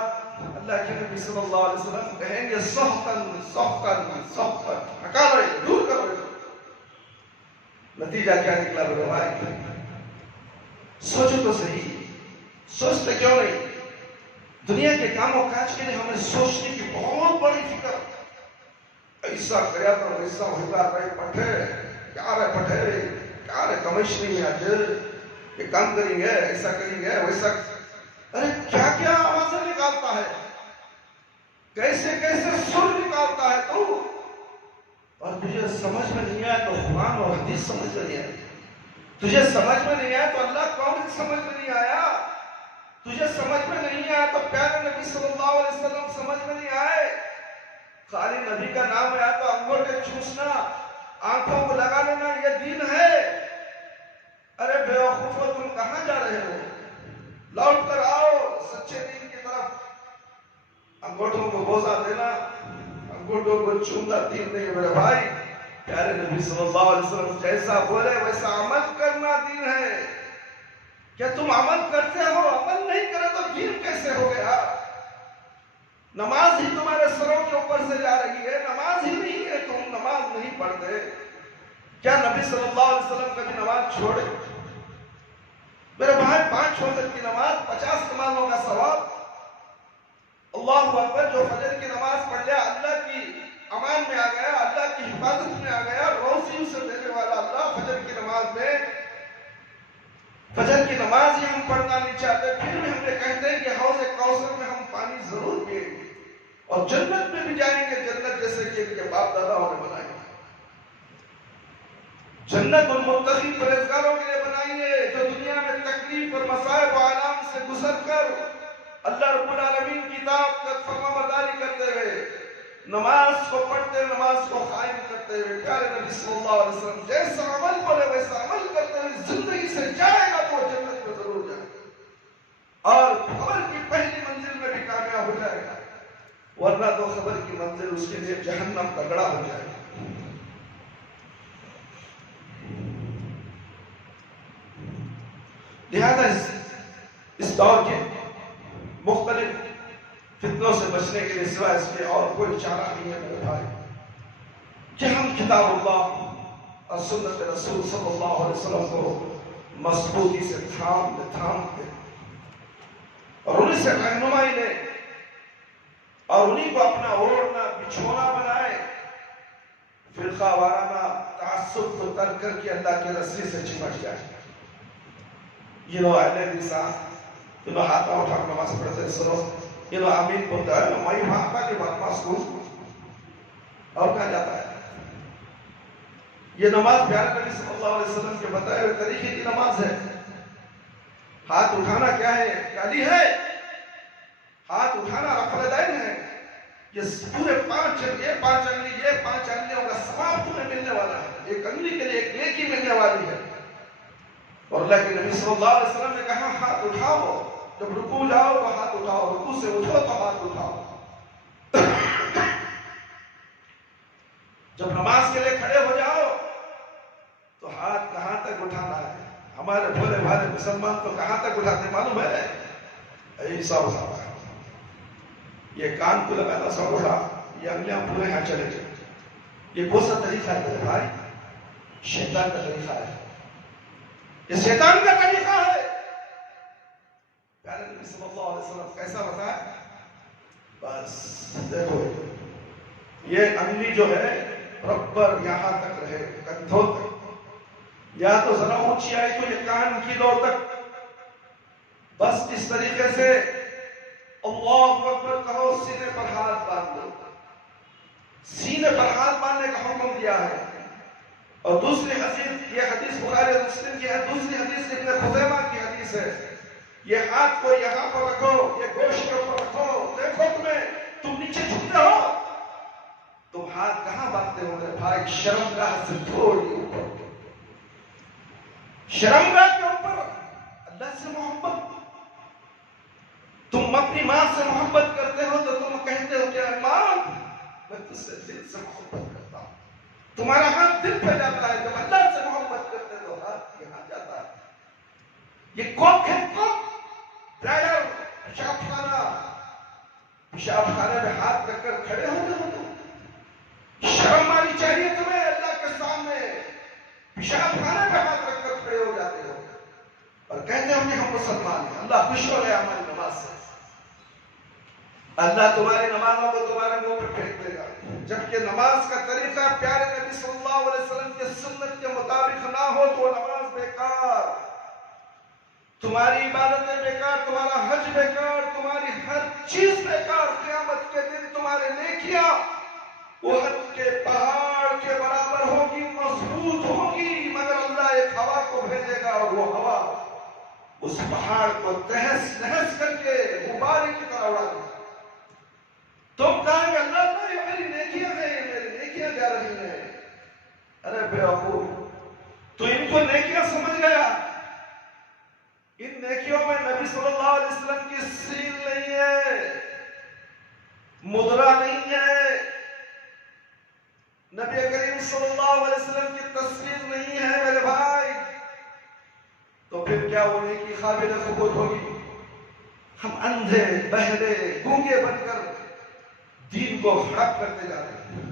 اللہ کے نبی صلی اللہ علیہ وسلم کہیں گے سحقاً سحقاً سحقاً، ہٹا لو، دور کرو. نتیجہ کیا نکلا میرے بھائی؟ سوچو تو صحیح، سوچتے کیوں نہیں؟ دنیا کے کام و کاج کے لیے ہمیں سوچنے کی بہت بڑی فکر. ایسا کیا تو ایسا ہوگا، رہے پٹھے کیا، رہے پٹھے کیا، رہے کمیشنی میں آج یہ کام کریں گے، ایسا کریں گے ویسا. ارے کیا کیا آوازیں نکالتا ہے، کیسے کیسے سر نکالتا ہے تو، اور تجھے سمجھ میں نہیں آیا تو قرآن اور حدیث سمجھ میں نہیں آیا. تجھے سمجھ میں نہیں آیا تو اللہ کون سمجھ میں نہیں آیا. تجھے سمجھ میں نہیں آیا تو پیارے نبی صلی اللہ علیہ وسلم سمجھ میں نہیں آئے. خالی نبی کا نام آیا تو انگوٹھے چوسنا، آنکھوں کو لگا لینا یہ دین ہے. ارے بے وقوفو، تم کہاں جا رہے ہو؟ لوٹ کر آؤ سچے دین کی طرف. انگوٹھوں کو بوسہ دینا گھٹوں کو چومنا دین نہیں ہے میرے بھائی. پیارے نبی صلی اللہ علیہ وسلم جیسا بولے ویسا عمل کرنا دین ہے. کیا تم عمل کرتے ہو؟ عمل نہیں کرے تو دین کیسے ہو گیا؟ نماز ہی تمہارے سروں کے اوپر سے جا رہی ہے، نماز ہی نہیں ہے، تم نماز نہیں پڑھتے. کیا نبی صلی اللہ علیہ وسلم کبھی نماز چھوڑے؟ میرے بھائی 5 وقت کی نماز 50 نمازوں کا ثواب. اللہ اکبر. جو فجر کی نماز پڑھ لیا اللہ کی امان میں آ گیا، اللہ کی حفاظت میں آ گیا. روزی اسے دینے والا اللہ. فجر کی نماز میں فجر کی نماز ہی ہم پڑھنا نہیں چاہتے، پھر بھی ہم نے کہتے ہیں کہ حوض کوثر میں ہم پانی ضرور پیئیں گے اور جنت میں بھی جائیں گے، جنت جیسے کہ ان کے باپ داداؤں نے بنائی. جنت المتقین پرہیزگاروں کے لیے بنائی ہے، جو دنیا میں تکلیف اور مصائب و آلام سے گزر کر اللہ رب العالمین کی اطاعت کا فرما برداری کرتے ہوئے نماز کو پڑھتے ہوئے، نماز کو قائم کرتے ہوئے پیارے نبی صلی اللہ علیہ وسلم جیسا عمل بولے ویسا عمل کرتے ہوئے زندگی سے جائے گا تو جنت میں ضرور جائے گا اور خبر کی پہلی منزل میں بھی کامیاب ہو جائے گا، ورنہ تو خبر کی منزل اس کے لیے جہنم کا گڑھا ہو جائے گا. لہذا اس دور کے مختلف فتنوں سے بچنے کے لیے سوائے اس کے اور کوئی چارہ نہیں ہے میرے بھائی کہ ہم کتاب اللہ اور سنت رسول صلی اللہ علیہ وسلم کو مضبوطی سے تھام دے اور انہیں سے رہنمائی لے اور انہیں کو اپنا اوڑھنا بچھونا بنائے. فرقہ وارانہ تعصب کو ترک کر کے اللہ کے رسی سے چمٹ جائے. اہل حدیث ہاتھ اٹھا کر نماز پڑھتے سنو، آمین بولتا ہے میں وہاں کا کہ بات کو اور کہا جاتا ہے. یہ نماز پیارے نبی صلی اللہ علیہ وسلم کے بتائے ہوئے طریقے کی نماز ہے. ہاتھ اٹھانا کیا ہے؟ گالی ہے. ہاتھ اٹھانا رفع الیدین ہے. یہ پورے 5 انگلیوں کا ثواب تمہیں ملنے والا ہے. ایک انگلی کے لیے ایک نیکی ملنے والی ہے. اور اللہ کے نبی صلی اللہ علیہ وسلم نے کہا ہاتھ اٹھاؤ، جب رکوع جاؤ تو ہاتھ اٹھاؤ، رکوع سے اٹھو تو ہاتھ اٹھاؤ. جب نماز کے لیے کھڑے ہو جاؤ تو ہاتھ کہاں تک اٹھانا ہے؟ ہمارے بھولے بھالے مسلمان تو کہاں تک اٹھاتے معلوم ہے؟ ایسا اٹھانا ہے. یہ کان کو لگانا سا اٹھا، یہ انگلیاں پورے یہاں چلے گئے. یہ کون سا طریقہ ہے میرے بھائی؟ شیطان کا طریقہ ہے. یہ شیطان کا طریقہ ہے. پیارے نبی صلی اللہ علیہ وسلم کیسا بتایا؟ بس دیکھو یہ انگلی جو ہے برابر یہاں تک رہے، کندھوں تک، یا تو ذرا اونچی آئی تو یہ کان کی لو تک. بس اس طریقے سے اللہ اکبر کہو، سینے پر ہاتھ باندھ دو. سینے پر ہاتھ باندھنے کا حکم دیا ہے. اور دوسری حدیث، یہ حدیث بخاری اور مسلم کی ہے، دوسری حدیث ابن خزیمہ کی حدیث ہے. یہ ہاتھ کو یہاں پر رکھو، یہ گوشت کے اوپر رکھو. دیکھو تم نیچے جھکتے ہو، تم ہاتھ کہاں باندھتے ہو میرے بھائی؟ شرمگاہ سے تھوڑی اوپر، شرمگاہ کے اوپر. اللہ سے محبت، تم اپنی ماں سے محبت کرتے ہو تو تم کہتے ہو کہ ماں میں تجھ سے دل سے محبت کرتا ہوں. تمہارا ہاتھ دل پہ جاتا ہے. جب اللہ سے محبت کرتے تو ہاتھ یہاں جاتا ہے. یہ کوک ہے، کوک ڈرائر پیشاب خانہ، پیشاب خانے میں ہاتھ رکھ کر کھڑے ہوتے ہو. تو شرم آنی چاہیے تمہیں اللہ کے سامنے. پیشاب خانے میں ہاتھ رکھ کر کھڑے ہو جاتے ہو اور کہتے ہو کہ ہم مسلمان ہیں. اللہ خوش ہو گیا ہماری نماز سے. اللہ تمہاری نمازوں کو تمہارے منہ پہ پھینک دے گا. جبکہ نماز کا طریقہ پیارے نبی صلی اللہ علیہ وسلم کے سنت کے مطابق نہ ہو تو نماز بیکار، تمہاری عبادتیں بیکار، تمہارا حج بیکار، تمہاری ہر چیز بیکار. قیامت کے دن تمہارے نیکیاں احد کے پہاڑ کے برابر ہوگی، مضبوط ہوگی، مگر اللہ ایک ہوا کو بھیجے گا اور وہ ہوا اس پہاڑ کو تہس نہس کر کے غبارے کی طرح اڑا دے گا. تم کہیں گے اللہ اللہ یہ میری نیکیاں ہیں، یہ میری نیکیاں جا رہی ہیں. ارے بے وقوف، تو ان کو نیکیاں سمجھ گیا. ان نیکیوں میں نبی صلی اللہ علیہ وسلم کی سیل نہیں ہے، مدرا نہیں ہے، نبی کریم صلی اللہ علیہ وسلم کی تصویر نہیں ہے میرے بھائی، تو پھر کیا ہونے کی قابل قبول ہوگی؟ ہم اندھے بہرے گونگے بن کر دین کو ہڑپ کرتے جا رہے ہیں۔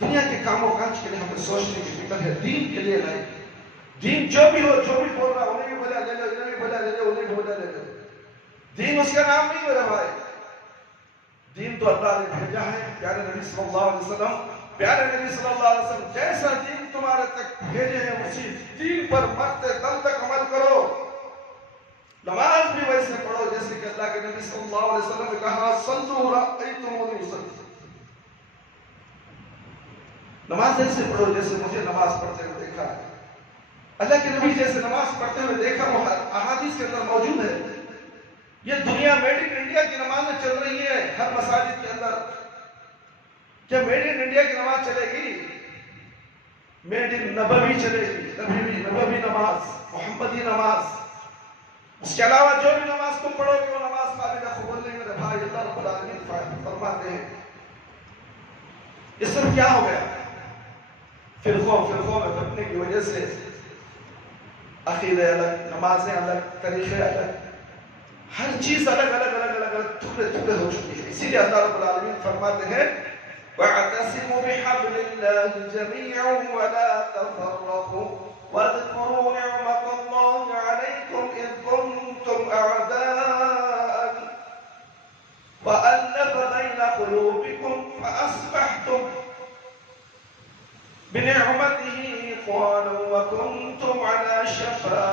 دنیا کے کاموں کاج کے لیے ہمیں سوچنے کی فکر ہے، دین کے لیے نہیں۔ دین جو بھی ہو، جو بھی بول رہا، انہیں بھی بولا لے لو، انہیں بھی بولا لے لو، انہیں بھی بولا لے لو، دین اس کا نام نہیں میرا بھائی۔ دین تو اللہ نے بھیجا ہے، پیارے نبی صلی اللہ علیہ وسلم، پیارے نبی صلی اللہ علیہ وسلم جیسا دین تمہارے تک بھیجے ہیں اسی دین پر مرتے دم تک عمل کرو۔ نماز بھی ویسے پڑھو جیسے کہ اللہ کے نبی صلی اللہ علیہ وسلم نے کہا صلوا رأیتمونی اصلی، نماز ایسے پڑھو جیسے مجھے نماز پڑھتے ہوئے دیکھا ہے۔ اللہ کے نبی جیسے نماز پڑھتے ہوئے دیکھا وہ احادیث کے اندر موجود ہے۔ یہ دنیا میڈ ان انڈیا کی نمازیں چل رہی ہیں ہر مساجد کے اندر، کیا میڈ ان انڈیا کی نماز چلے گی؟ میڈ ان نبوی چلے گی، نبوی نماز، محمدی نماز۔ اس کے علاوہ جو بھی نماز تم پڑھو گے وہ نماز قابل قبول نہیں میرے بھائی۔ اللہ رب العالمین فرماتے ہیں اس سے کیا ہو گیا؟ فرقوں میں بٹنے کی وجہ سے عقیدے الگ، نمازیں الگ، طریقے الگ، ہر چیز الگ ٹکڑے ہو چکی ہے۔ اسی لیے اللہ رب العالمین فرماتے ہیں وَاعْتَصِمُوا بِحَبْلِ اللَّهِ جَمِيعًا وَلَا تَفَرَّقُوا وَاذْكُرُوا نِعْمَةَ اللَّهِ عَلَيْكُمْ إِذْ كُنتُمْ أَعْدَاءً فَأَلَّفَ بَيْنَ قُلُوبِكُمْ فَأَصْبَحْتُمْ بِنِعْمَتِهِ إِخْوَانًا وَكُنتُمْ عَلَى شَفَا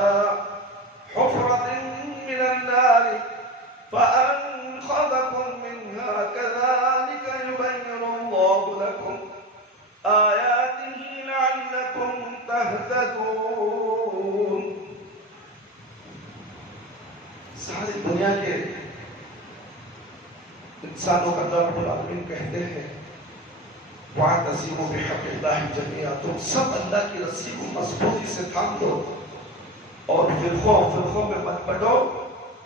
حُفْرَةٍ مِّنَ النَّارِ فَأَنْقَذَكُم مِّنْهَا كَذَلِكَ يُبَيِّنُ اللَّهُ لَكُمْ آيَاتِهِ لَعَلَّكُمْ تَهْتَدُونَ۔ ساری دنیا کے انسانوں کا رب العالمین کہتے ہیں وَاعْتَصِمُوا بِحَبْلِ اللَّهِ جَمِيعًا، تم سب اللہ کی رسی کو مضبوطی سے تھام دو اور فرقوں میں مت بٹو،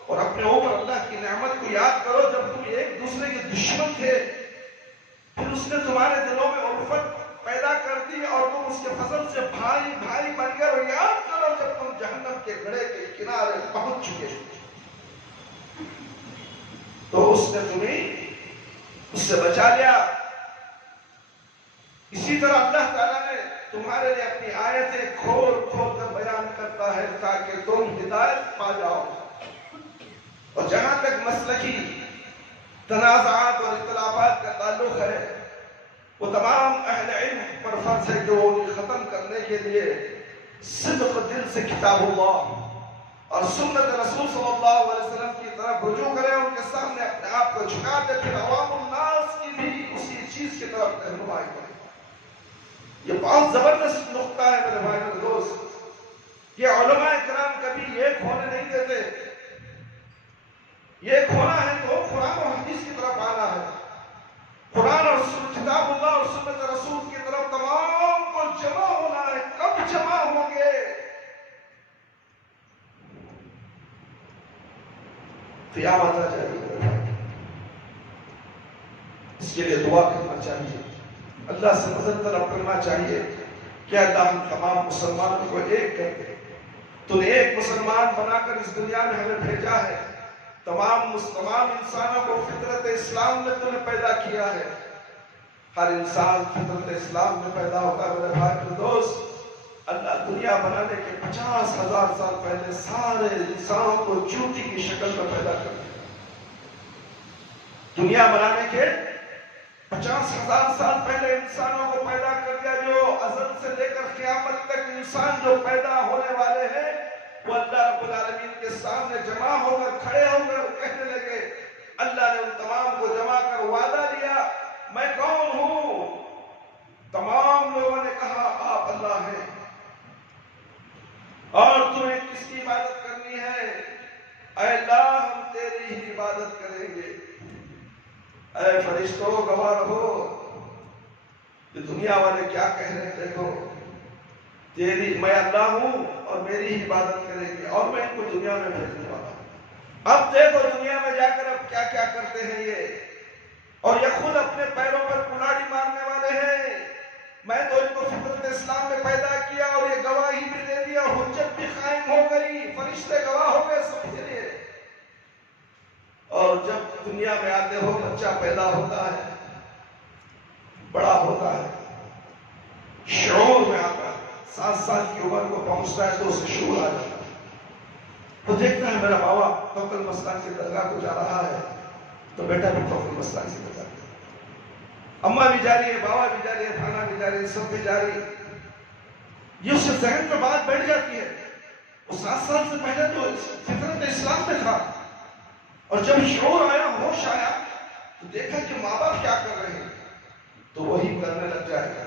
اور اپنے اوپر اللہ کی نعمت کو یاد کرو جب تم ایک دوسرے کے دشمن تھے، پھر اس نے تمہارے دلوں میں الفت پیدا کر دی اور تم اس کے فضل سے بھائی بن گئے۔ اور یاد کرو جب تم جہنم کے گڑھے کے کنارے پہنچ چکے تو اس نے تمہیں اس سے بچا لیا۔ اسی طرح اللہ تعالیٰ نے تمہارے لیے اپنی آیتیں کھول کر بیان کرتا ہے تاکہ تم ہدایت پا جاؤ۔ اور جہاں تک مسلکی تنازعات اور اختلافات کا تعلق ہے، وہ تمام اہل علم پر فرض ہے کہ وہ انہیں ختم کرنے کے لیے صدق دل سے کتاب اللہ اور سنت رسول صلی اللہ علیہ وسلم کی طرف رجوع کریں، ان کے سامنے اپنے آپ کو جھکا دے، پھر عوام الناس کی بھی اسی چیز کی طرف رہنمائی کریں۔ یہ بہت زبردست نقطہ ہے میرے بھائی اور دوست۔ یہ علماء کرام کبھی ایک ہونے نہیں دیتے۔ ایک ہونا ہے تو قرآن اور حدیث کی طرف آنا ہے، قرآن اور کتاب اللہ اور سنت رسول کی طرف تمام کو جمع ہونا ہے۔ کب جمع ہوں گے؟ قیامت آ جائے گی۔ اس کے لیے دعا کرنا چاہیے، اللہ سے مدد طلب کرنا چاہیے کہ اللہ ہم تمام مسلمانوں کو ایک کر دے۔ تو نے ایک مسلمان بنا کر اس دنیا میں ہمیں بھیجا ہے، تمام انسانوں کو فطرت اسلام میں تو نے پیدا کیا ہے۔ ہر انسان فطرت اسلام میں پیدا ہوتا ہے میرے بھائی اور دوست۔ اللہ دنیا بنانے کے 50,000 سال پہلے سارے انسانوں کو چوٹی کی شکل میں پیدا کر دیا۔ دنیا بنانے کے 50,000 سال پہلے انسانوں کو پیدا کر دیا۔ جو ازل سے لے کر قیامت تک انسان جو پیدا ہونے والے ہیں وہ اللہ رب العالمین کے سامنے جمع ہو کر کھڑے ہو کر کہنے لگے۔ اللہ نے ان تمام کو جمع کر وعدہ لیا، میں کون ہوں؟ تمام لوگوں نے کہا آپ اللہ ہیں، اور تمہیں کس کی عبادت کرنی ہے؟ اے اللہ ہم تیری ہی عبادت کریں گے۔ اے فرشتوں گواہ رہو کہ دنیا والے کیا کہہ رہے ہیں، دیکھو میں اللہ ہوں اور میری ہی عبادت کریں گے اور میں ان کو دنیا میں بھیجنے والا ہوں۔ اب دیکھو دنیا میں جا کر اب کیا کیا کرتے ہیں یہ۔ اور یہ خود اپنے پیروں پر کلاڑی مارنے والے ہیں. میں تو ان کو فطرت اسلام میں پیدا کیا اور یہ گواہی بھی دے دیا, حجت بھی قائم ہو گئی, فرشتے گواہ ہو گئے سب کے لیے. اور جب دنیا میں آتے ہو بچہ پیدا ہوتا ہے, بڑا ہوتا ہے, شعور میں آتا ہے, 7 سال کی عمر کو پہنچتا ہے تو اسے شعور آ جاتا ہے. وہ دیکھتا ہے میرا بابا توکل مستان کی درگاہ کو جا رہا ہے تو بیٹا بھی توکل مستان کی درگاہ. اماں بھی جا رہی ہے, بابا بھی جا رہی ہے, بھانا بھی جا رہی ہے, سب بھی جا رہی ہے. یہ اس کے ذہن میں بات بیٹھ جاتی ہے. وہ 7 سال سے پہلے تو فطرت اسلام میں تھا, اور جب شعور آیا, ہوش آیا, تو دیکھا کہ ماں باپ کیا کر رہے ہیں تو وہی کرنے لگ جائے گا.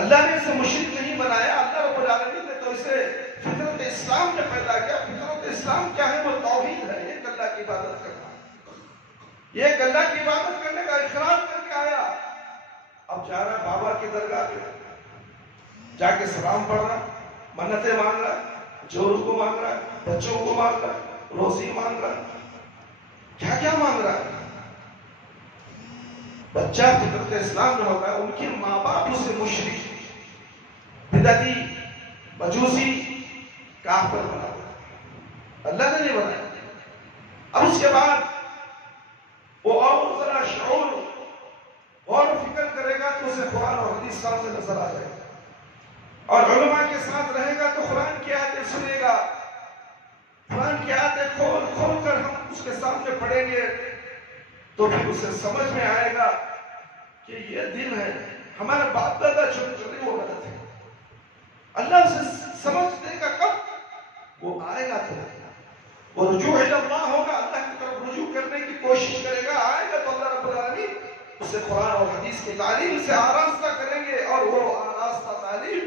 اللہ نے اسے مشرک نہیں بنایا, اللہ رب العالمین نے تو اسے فطرت اسلام میں پیدا کیا. فطرت اسلام کیا ہے؟ وہ توحید ہے, ایک اللہ کی عبادت کرنا. یہ ایک اللہ کی عبادت کرنے کا اقرار کر کے آیا. اب جا رہا بابا کی درگاہ پہ, جا کے سلام پڑھ رہا, منتیں مانگ رہا, جوروں کو مانگ رہا, بچوں کو مانگ رہا, روزی مانگ رہا, کیا کیا مانگ رہا ہے. بچہ فطرت اسلام میں ہوگا, ان کے ماں باپ اسے مشرک, بدعتی, مجوسی, کافر بنا دیا. اللہ نے نہیں بنایا. اب اس کے بعد وہ اور ذرا شعور اور فکر کرے گا تو اسے قرآن اور حدیث سامنے نظر آ جائے گا, اور علماء کے ساتھ رہے گا تو قرآن کی آیتیں سنے گا. قرآن کی آیتیں کھول کھول کر ہم اس کے سامنے پڑھیں گے تو پھر اسے سمجھ میں آئے گا کہ یہ دن ہے, ہمارے باپ دادا چھوٹے چھوٹے وہ غلط ہے. اللہ اسے سمجھ دے گا. کب وہ آئے گا تو وہ رجوع اللہ ہوگا, اللہ کی طرف رجوع کرنے کی کوشش کرے گا. آئے گا تو اللہ رب العالمین اسے قرآن اور حدیث کی تعلیم سے آراستہ کریں گے, اور وہ آراستہ تعلیم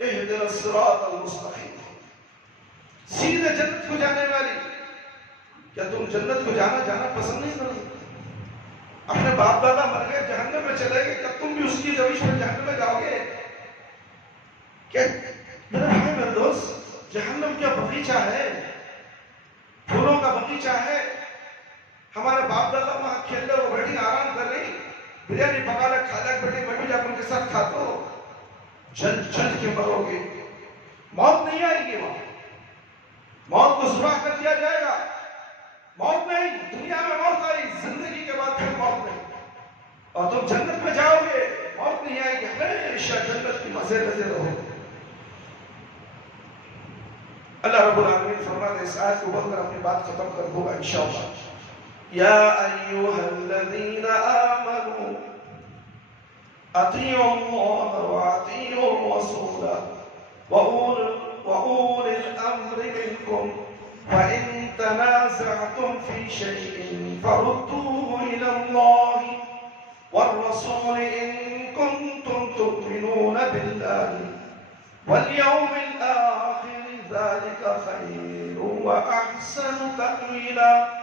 اہدنا الصراط المستقیم, سیدھے جنت کو جانے والی. کیا تم جنت کو جانا پسند نہیں کرو؟ اپنے باپ دادا مر گئے, جہنم میں چلے گئے, کیا تم بھی اس کی روش میں جہنم میں جاؤ گے؟ کیا میرے بھائی میرے دوست, جہنم کیا بغیچہ ہے, پھولوں کا بغیچہ ہے. ہمارے باپ دادا وہاں کھیل رہے, وہ بیٹھی آرام کر رہی, بریانی پکا لے کھا لے, بیٹھی میں بھی جا ان کے ساتھ کھاتا ہو. جل جل کے مرو گے, موت نہیں آئے گی. وہاں موت کو ذبح کر دیا جائے گا. موت نہیں, دنیا میں موت آئی, زندگی کے بعد پھر موت نہیں. اور تم جنت میں جاؤ گے, موت نہیں آئے گی, ہمیشہ جنت کی مزے مزے رہو. اللہ رب العالمین فرماتے ہیں, اس آیت کو بول کر اپنی بات ختم کر دوں گا انشاءاللہ. یا ایھا الذین آمنوا اطیعوا اللہ واطیعوا الرسول وأولي الأمر منكم فإن تنازعتم في شيء فردوه إلى الله والرسول إن كنتم تؤمنون بالله واليوم الآخر ذلك خير وأحسن تأويلا.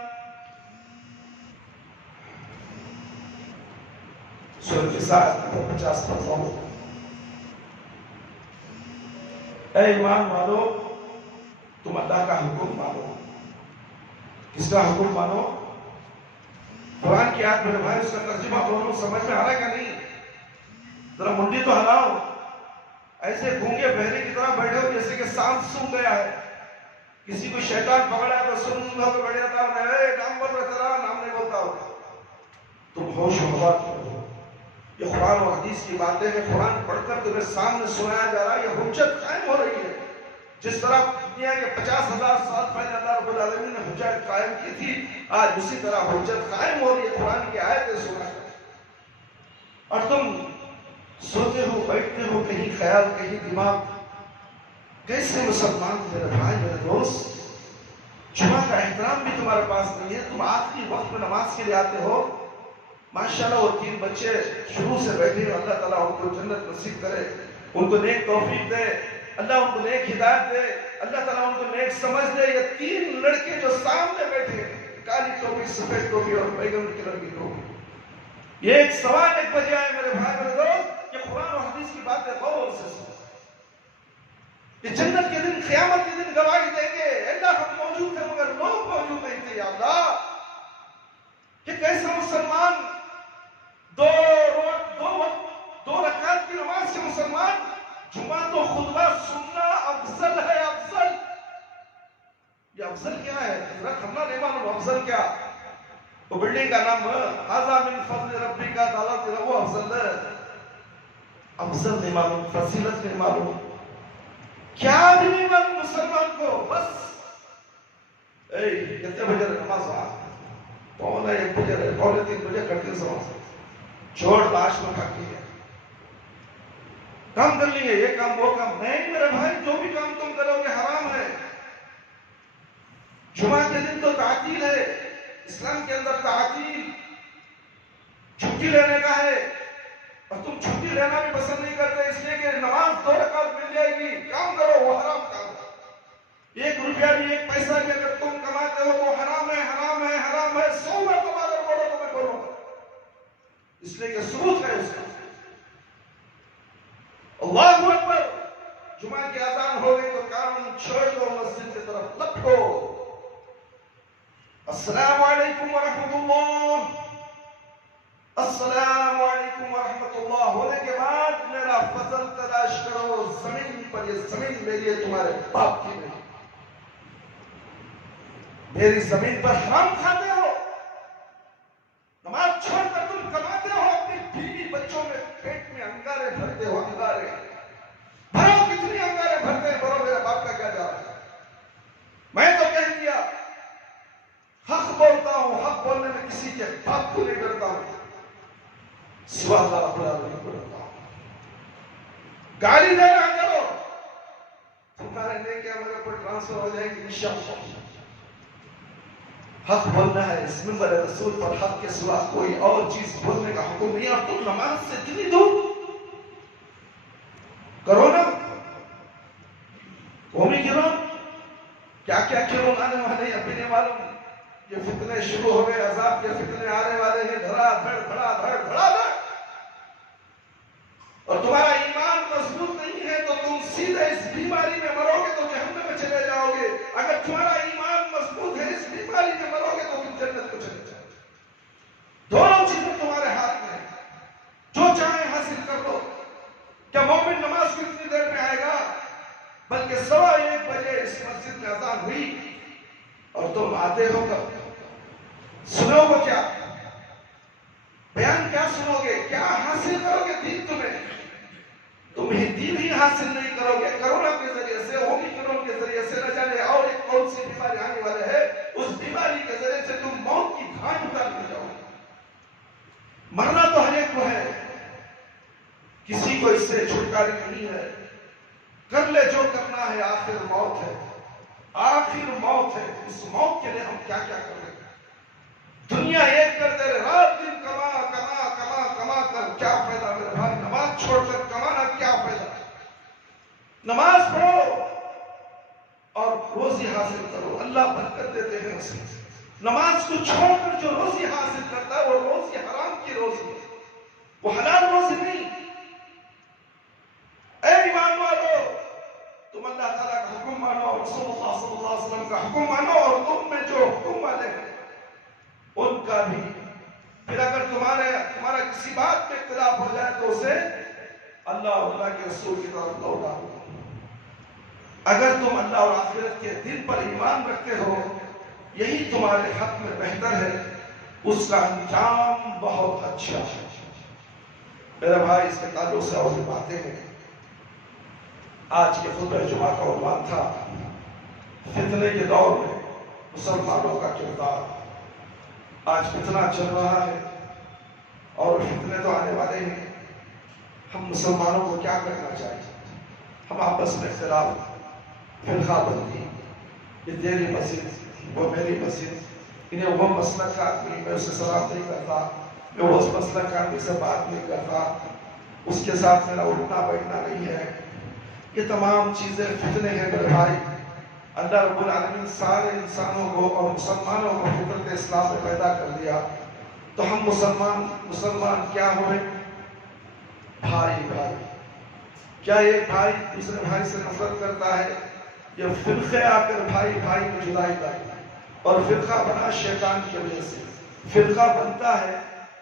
سورة النساء 50 پڑھتا ہوں. اے ایمان والو, تم اللہ کا حکم مانو. کس کا حکم مانو؟ قرآن کی آیت میرے بھائی, اس کا ترجمہ بولو, سمجھ میں آ رہا ہے کہ نہیں؟ ذرا منڈی تو ہلاؤ. ایسے گونگے بہرے کی طرح بیٹھے ہو جیسے کہ سانپ سونگ گیا ہے. کسی کو شیطان پکڑا ہے تو سن ہو کے بیٹھ جاتا ہے, اے نام بول رہا, تیرا نام نہیں بولتا ہو. تم ہوش و حواس کرو. یہ قرآن و حدیث کی باتیں ہیں, قرآن پڑھ کر تمہیں سامنے سنایا جا رہا ہے. یہ حجت قائم ہو رہی ہے. جس طرح دنیا کے 50,000 سال پہلے اللہ رب العالمین نے حجت قائم کی تھی, آج اسی طرح حجت قائم ہو رہی ہے قرآن کی آیتیں سنا کر. اور تم سوتے ہو, بیٹھتے ہو, کہیں خیال کہیں دماغ. کیسے مسلمان میرے بھائی میرے دوست, جمعہ کا احترام بھی تمہارے پاس نہیں ہے. تم آخری وقت میں نماز کے لیے آتے ہو. ماشاءاللہ وہ 3 بچے شروع سے بیٹھے ہیں, اللہ تعالیٰ ان کو جنت نصیب کرے, ان کو نیک توفیق دے, اللہ ان کو نیک ہدایت دے, اللہ تعالیٰ ان کو نیک سمجھ دے. یہ 3 لڑکے جو سامنے بیٹھے ہیں, کالی ٹوپی, سفید ٹوپی اور بیگن کلر کی ٹوپی, یہ 1:15 بجے آئے میرے بھائی میرے دوست. یہ قرآن و حدیث کی باتیں غور سے سن. یہ جنت کے دن, قیامت کے دن گواہی دیں گے, اللہ ہم موجود تھے مگر لوگ موجود نہیں تھے. یا اللہ, کہ کیسا مسلمان تو خطبہ سننا افضل ہے، افضل۔ یہ افضل کیا ہے حضرت؟ ہم نہ نہیں معلوم افضل کیا؟ وہ بلڈنگ کا نام ھذا من فضل ربی کا دعوت ہے، وہ افضل ہے؟ افضل نہیں معلوم، فضیلت نہیں معلوم، کیا بھی نہیں معلوم مسلمان کو۔ بس کتنے بجے نماز ہوا؟ پونے 1 بجے، پونے 3 بجے کرتے سو چھوڑ لاش میں کھاتی ہے، کام کر لیے یہ کام وہ کام نہیں میرے بھائی، جو بھی کام تم کرو گے حرام ہے۔ جمعہ کے دن تو تعطیل ہے، اسلام کے اندر تعطیل چھٹی لینے کا ہے، اور تم چھٹی لینا بھی پسند نہیں کرتے اس لیے کہ نماز 2 رکعت مل جائے گی، کام کرو وہ حرام کام ہے۔ 1 روپیہ بھی 1 پیسہ بھی اگر تم کماتے ہو تو حرام ہے، حرام ہے، حرام ہے۔ 100 مرتبہ اگر بولو تو میں بولوں گا، اس لیے کہ ثبوت ہے اس کا۔ اللہ اکبر، جمعہ کی اذان ہو گئی تو کام چھوڑ دو، مسجد کی طرف لپٹو، السلام علیکم ورحمۃ اللہ، السلام علیکم ورحمۃ اللہ ہونے کے بعد میرا فضل تلاش کرو زمین پر۔ یہ زمین میری ہے، تمہارے باپ کی نہیں۔ میری زمین پر حرام کھاتے ہو، نماز چھوڑ کر تم کماتے ہو، اپنی بیوی بچوں میں پیٹ میں انگارے بھرتے ہو، انگارے بھرو، کتنی انگارے بھرتے ہیں، بھرو، میرے باپ کا کیا جا رہا ہے؟ میں تو کہہ دیا حق بولتا ہوں، حق بولنے میں کسی کے باپ کو نہیں ڈرتا ہوں، سوا اللہ رب العالمین کو ڈرتا ہوں۔ گالی دینا کرو، تمہارے نیکیاں میرے پر ٹرانسفر ہو جائیں گی انشاءاللہ۔ حق بولنا ہے، اس منبر رسول پر حق کے سوا کوئی اور چیز بولنے کا حکم نہیں۔ اور تم نماز سے اتنی دور کرو نا، قومی گروہ کیا کیا گروہ آنے والے ہیں ابھی نہیں معلوم۔ یہ فتنے شروع ہو گئے، عذاب کے فتنے آنے والے ہیں، دھڑا دھڑ دھڑا دھڑ دھڑا دھڑ۔ اور تمہارا ایمان مضبوط نہیں ہے تو تم سیدھے اس بیماری میں مرو گے تو جہنم میں چلے جاؤ گے، اگر تمہارا ایمان مضبوط ہے اس بیماری میں مرو گے تو تم جنت کو چلے جاؤ گے۔ دونوں چیزیں تمہارے ہاتھ میں ہیں، جو چاہے حاصل کر لو۔ کیا مومن نماز کتنی دیر میں آئے گا؟ بلکہ 1:15 بجے اس مسجد میں اذان ہوئی اور تم آتے ہو کب؟ سنو گے کیا؟ بیان کیا سنو گے؟ کیا حاصل کرو گے دین تمہیں؟ تم ہی دین ہی حاصل نہیں کرو گے، کرونا کے ذریعے سے، اومیکرون کے ذریعے سے، نہ جانے اور ایک کون سی بیماری آنے والے ہے، اس بیماری کے ذریعے سے تم موت کی گھاٹ اتارتے جاؤ گے۔ مرنا تو ہر ایک کو ہے، کسی کو اس سے چھٹکارا نہیں ہے، کر لے جو کرنا ہے، آخر موت ہے، آخر موت ہے۔ اس موت کے لیے ہم کیا کیا کر رہے ہیں؟ دنیا ایک کرتے رہے، رات دن کما کما کما کما کر کیا فائدہ میرے بھائی؟ نماز چھوڑ کر کمانا کیا فائدہ؟ نماز پڑھو اور روزی حاصل کرو، اللہ برکت دیتے ہیں اسے۔ نماز کو چھوڑ کر جو روزی حاصل کرتا ہے وہ روزی حرام کی روزی ہے، وہ حلال روزی نہیں۔ اے ایمان والو، تم اللہ تعالیٰ کا حکم مانو، رسول اللہ صلی اللہ علیہ وسلم کا حکم مانو، اور تم میں جو حکم والے ہیں ان کا بھی۔ پھر اگر تمہارا کسی بات میں اختلاف ہو جائے تو اسے اللہ اور اللہ کے رسول کی طرف لوٹاؤ۔ اگر تم اللہ اور آخرت کے دن پر ایمان رکھتے ہو، یہی تمہارے حق میں بہتر ہے، اس کا انجام بہت اچھا ہے۔ میرے بھائی، اس کے تعلق سے اور بھی باتیں ہیں۔ آج کے خطبہ جمعہ کا عنوان تھا فتنے کے دور میں مسلمانوں کا کردار۔ آج فتنہ چل رہا ہے اور فتنے تو آنے والے ہیں۔ ہم مسلمانوں کو کیا کرنا چاہیے؟ ہم آپس میں اختلاف، فرقہ بندی، یہ تیری مسجد، وہ میری مسجد، انہیں وہ مسلک کا آدمی میں اسے سلام نہیں کرتا، میں اس مسلک کا آدمی سے بات نہیں کرتا، اس کے ساتھ میرا اٹھنا بیٹھنا نہیں ہے۔ یہ تمام چیزیں فتنے ہیں میرے بھائی۔ اللہ رب العالمین سارے انسانوں کو اور مسلمانوں کو فطرت اسلام میں پیدا کر دیا، تو ہم مسلمان کیا ہوئے؟ بھائی بھائی۔ کیا ایک بھائی دوسرے بھائی سے نفرت کرتا ہے؟ یہ فرقے آ کر بھائی بھائی میں جدائی لاتے، اور فرقہ بنا شیطان کی وجہ سے۔ فرقہ بنتا ہے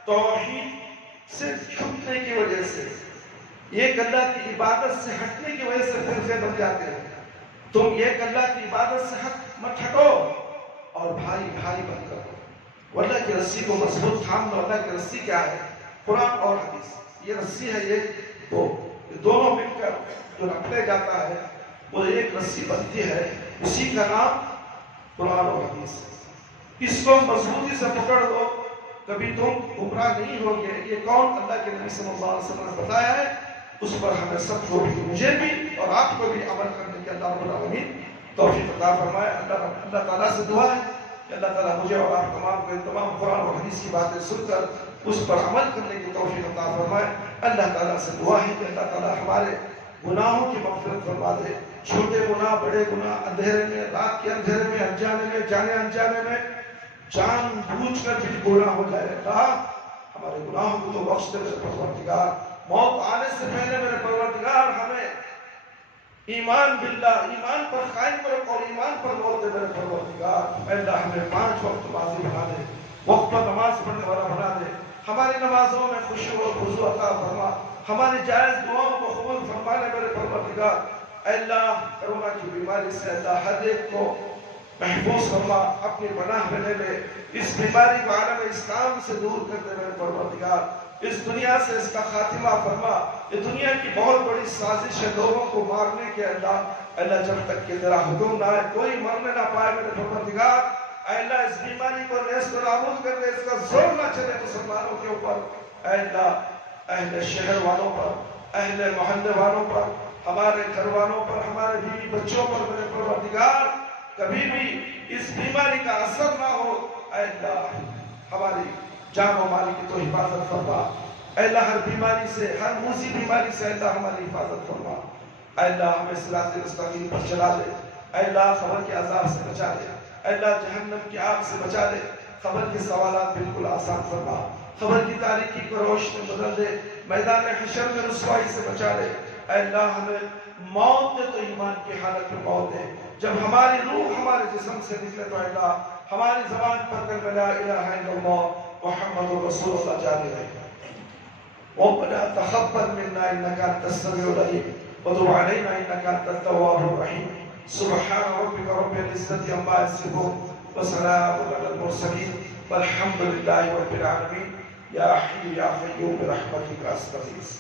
توحید سے چھٹنے کی وجہ سے، ایک اللہ کی عبادت سے ہٹنے کی وجہ سے فرقے بن جاتے ہیں. تم ایک اللہ کی عبادت سے مت ہٹو اور بھائی بھائی بن کرو. اللہ کی رسی کو مضبوط تھام لو. اللہ کی رسی کیا ہے؟ قرآن اور حدیث. یہ رسی ہے، یہ دونوں مل کر جو رکھنے جاتا ہے وہ ایک رسی بنتی ہے. اسی کا نام قرآن اور حدیث. اس کو مضبوطی سے پکڑ لو، کبھی تم گمراہ نہیں ہوگے. یہ کون؟ اللہ کے نبی صلی اللہ علیہ وسلم نے بتایا ہے. اس پر ہمیں سب کو بھی، مجھے بھی اور آپ کو بھی عمل کرنے کے اللہ رب العالمین توفیق عطا فرمائے. اللہ تعالیٰ سے دعا ہے کہ اللہ تعالیٰ مجھے اور آپ تمام کو تمام قرآن اور حدیث کی باتیں سن کر اس پر عمل کرنے کی توفیق عطا فرمائے. اللہ تعالیٰ سے دعا ہے کہ اللہ تعالیٰ ہمارے گناہوں کی مغفرت فرما دے. چھوٹے گناہ، بڑے گناہ، اندھیرے میں، رات کے اندھیرے میں، انجانے میں، جانے انجانے میں، جان بوجھ کر بھی گناہ ہو جائے. اللہ ہمارے گناہوں کو تو بخش دے میرے پروردگار. موت آنے سے پہلے میرے پروردگار ہمیں ایمان باللہ، ایمان پر قائم کرو اور ایمان پر موت دے میرے پروردگار. اللہ ہمیں 5 وقت نمازی بنا دے، وقت پر نماز پڑھنے والا بنا دے. ہماری نمازوں میں خشوع و خضوع عطا فرما. ہماری جائز دعاؤں کو قبول فرما لے میرے پروردگار. اللہ کرونا کی بیماری سے اللہ ہر ایک کو محفوظ فرما، اپنی پناہ میں لے لے. اس بیماری کو عالم اسلام سے دور کر دے میرے پروردگار. اس دنیا سے اس کا خاتمہ فرما. یہ دنیا کی بہت بڑی سازش ہے لوگوں کو مارنے کے. اللہ جب تک کہ تیرا حکم نہ ہے کوئی مرنے نہ پائے میرے پروردگار. اللہ اس بیماری کو نیست و نابود کر دے. اس کا زور نہ چلے مسلمانوں کے اوپر. اللہ اہل شہر والوں پر، اہل محلے والوں پر، ہمارے گھر والوں پر، ہمارے بیوی بچوں پر میرے پروردگار کبھی بھی اس بیماری کا اثر نہ ہو. اے اللہ ہماری جان و مال کی تو حفاظت فرما. اے اللہ ہر بیماری سے، ہر موذی بیماری سے اللہ ہماری حفاظت فرما. اے اللہ ہمیں صراط مستقیم پر چلا دے. اے اللہ قبر کے عذاب سے بچا دے. اے اللہ جہنم کی آگ سے بچا دے. قبر کے سوالات بالکل آسان فرما. قبر کی تاریکی کو روشنی بدل دے. میدان حشر میں رسوائی سے بچا دے. اے اللہ ہمیں موت دے تو ایمان کی حالت میں موت دے. جب ہماری روح ہمارے جسم سے نکلے تو اللہ ہماری زبان پر کلمہ لا الہ الا اللہ محمد رسول اللہ جاری رہے. ربنا تقبل منا انك انت السميع العليم وتب علينا انك انت التواب الرحيم. سبحان ربك رب العزة عما يصفون وسلام على المرسلين والحمد لله رب العالمين. يا حي يا قيوم برحمتك استغيث.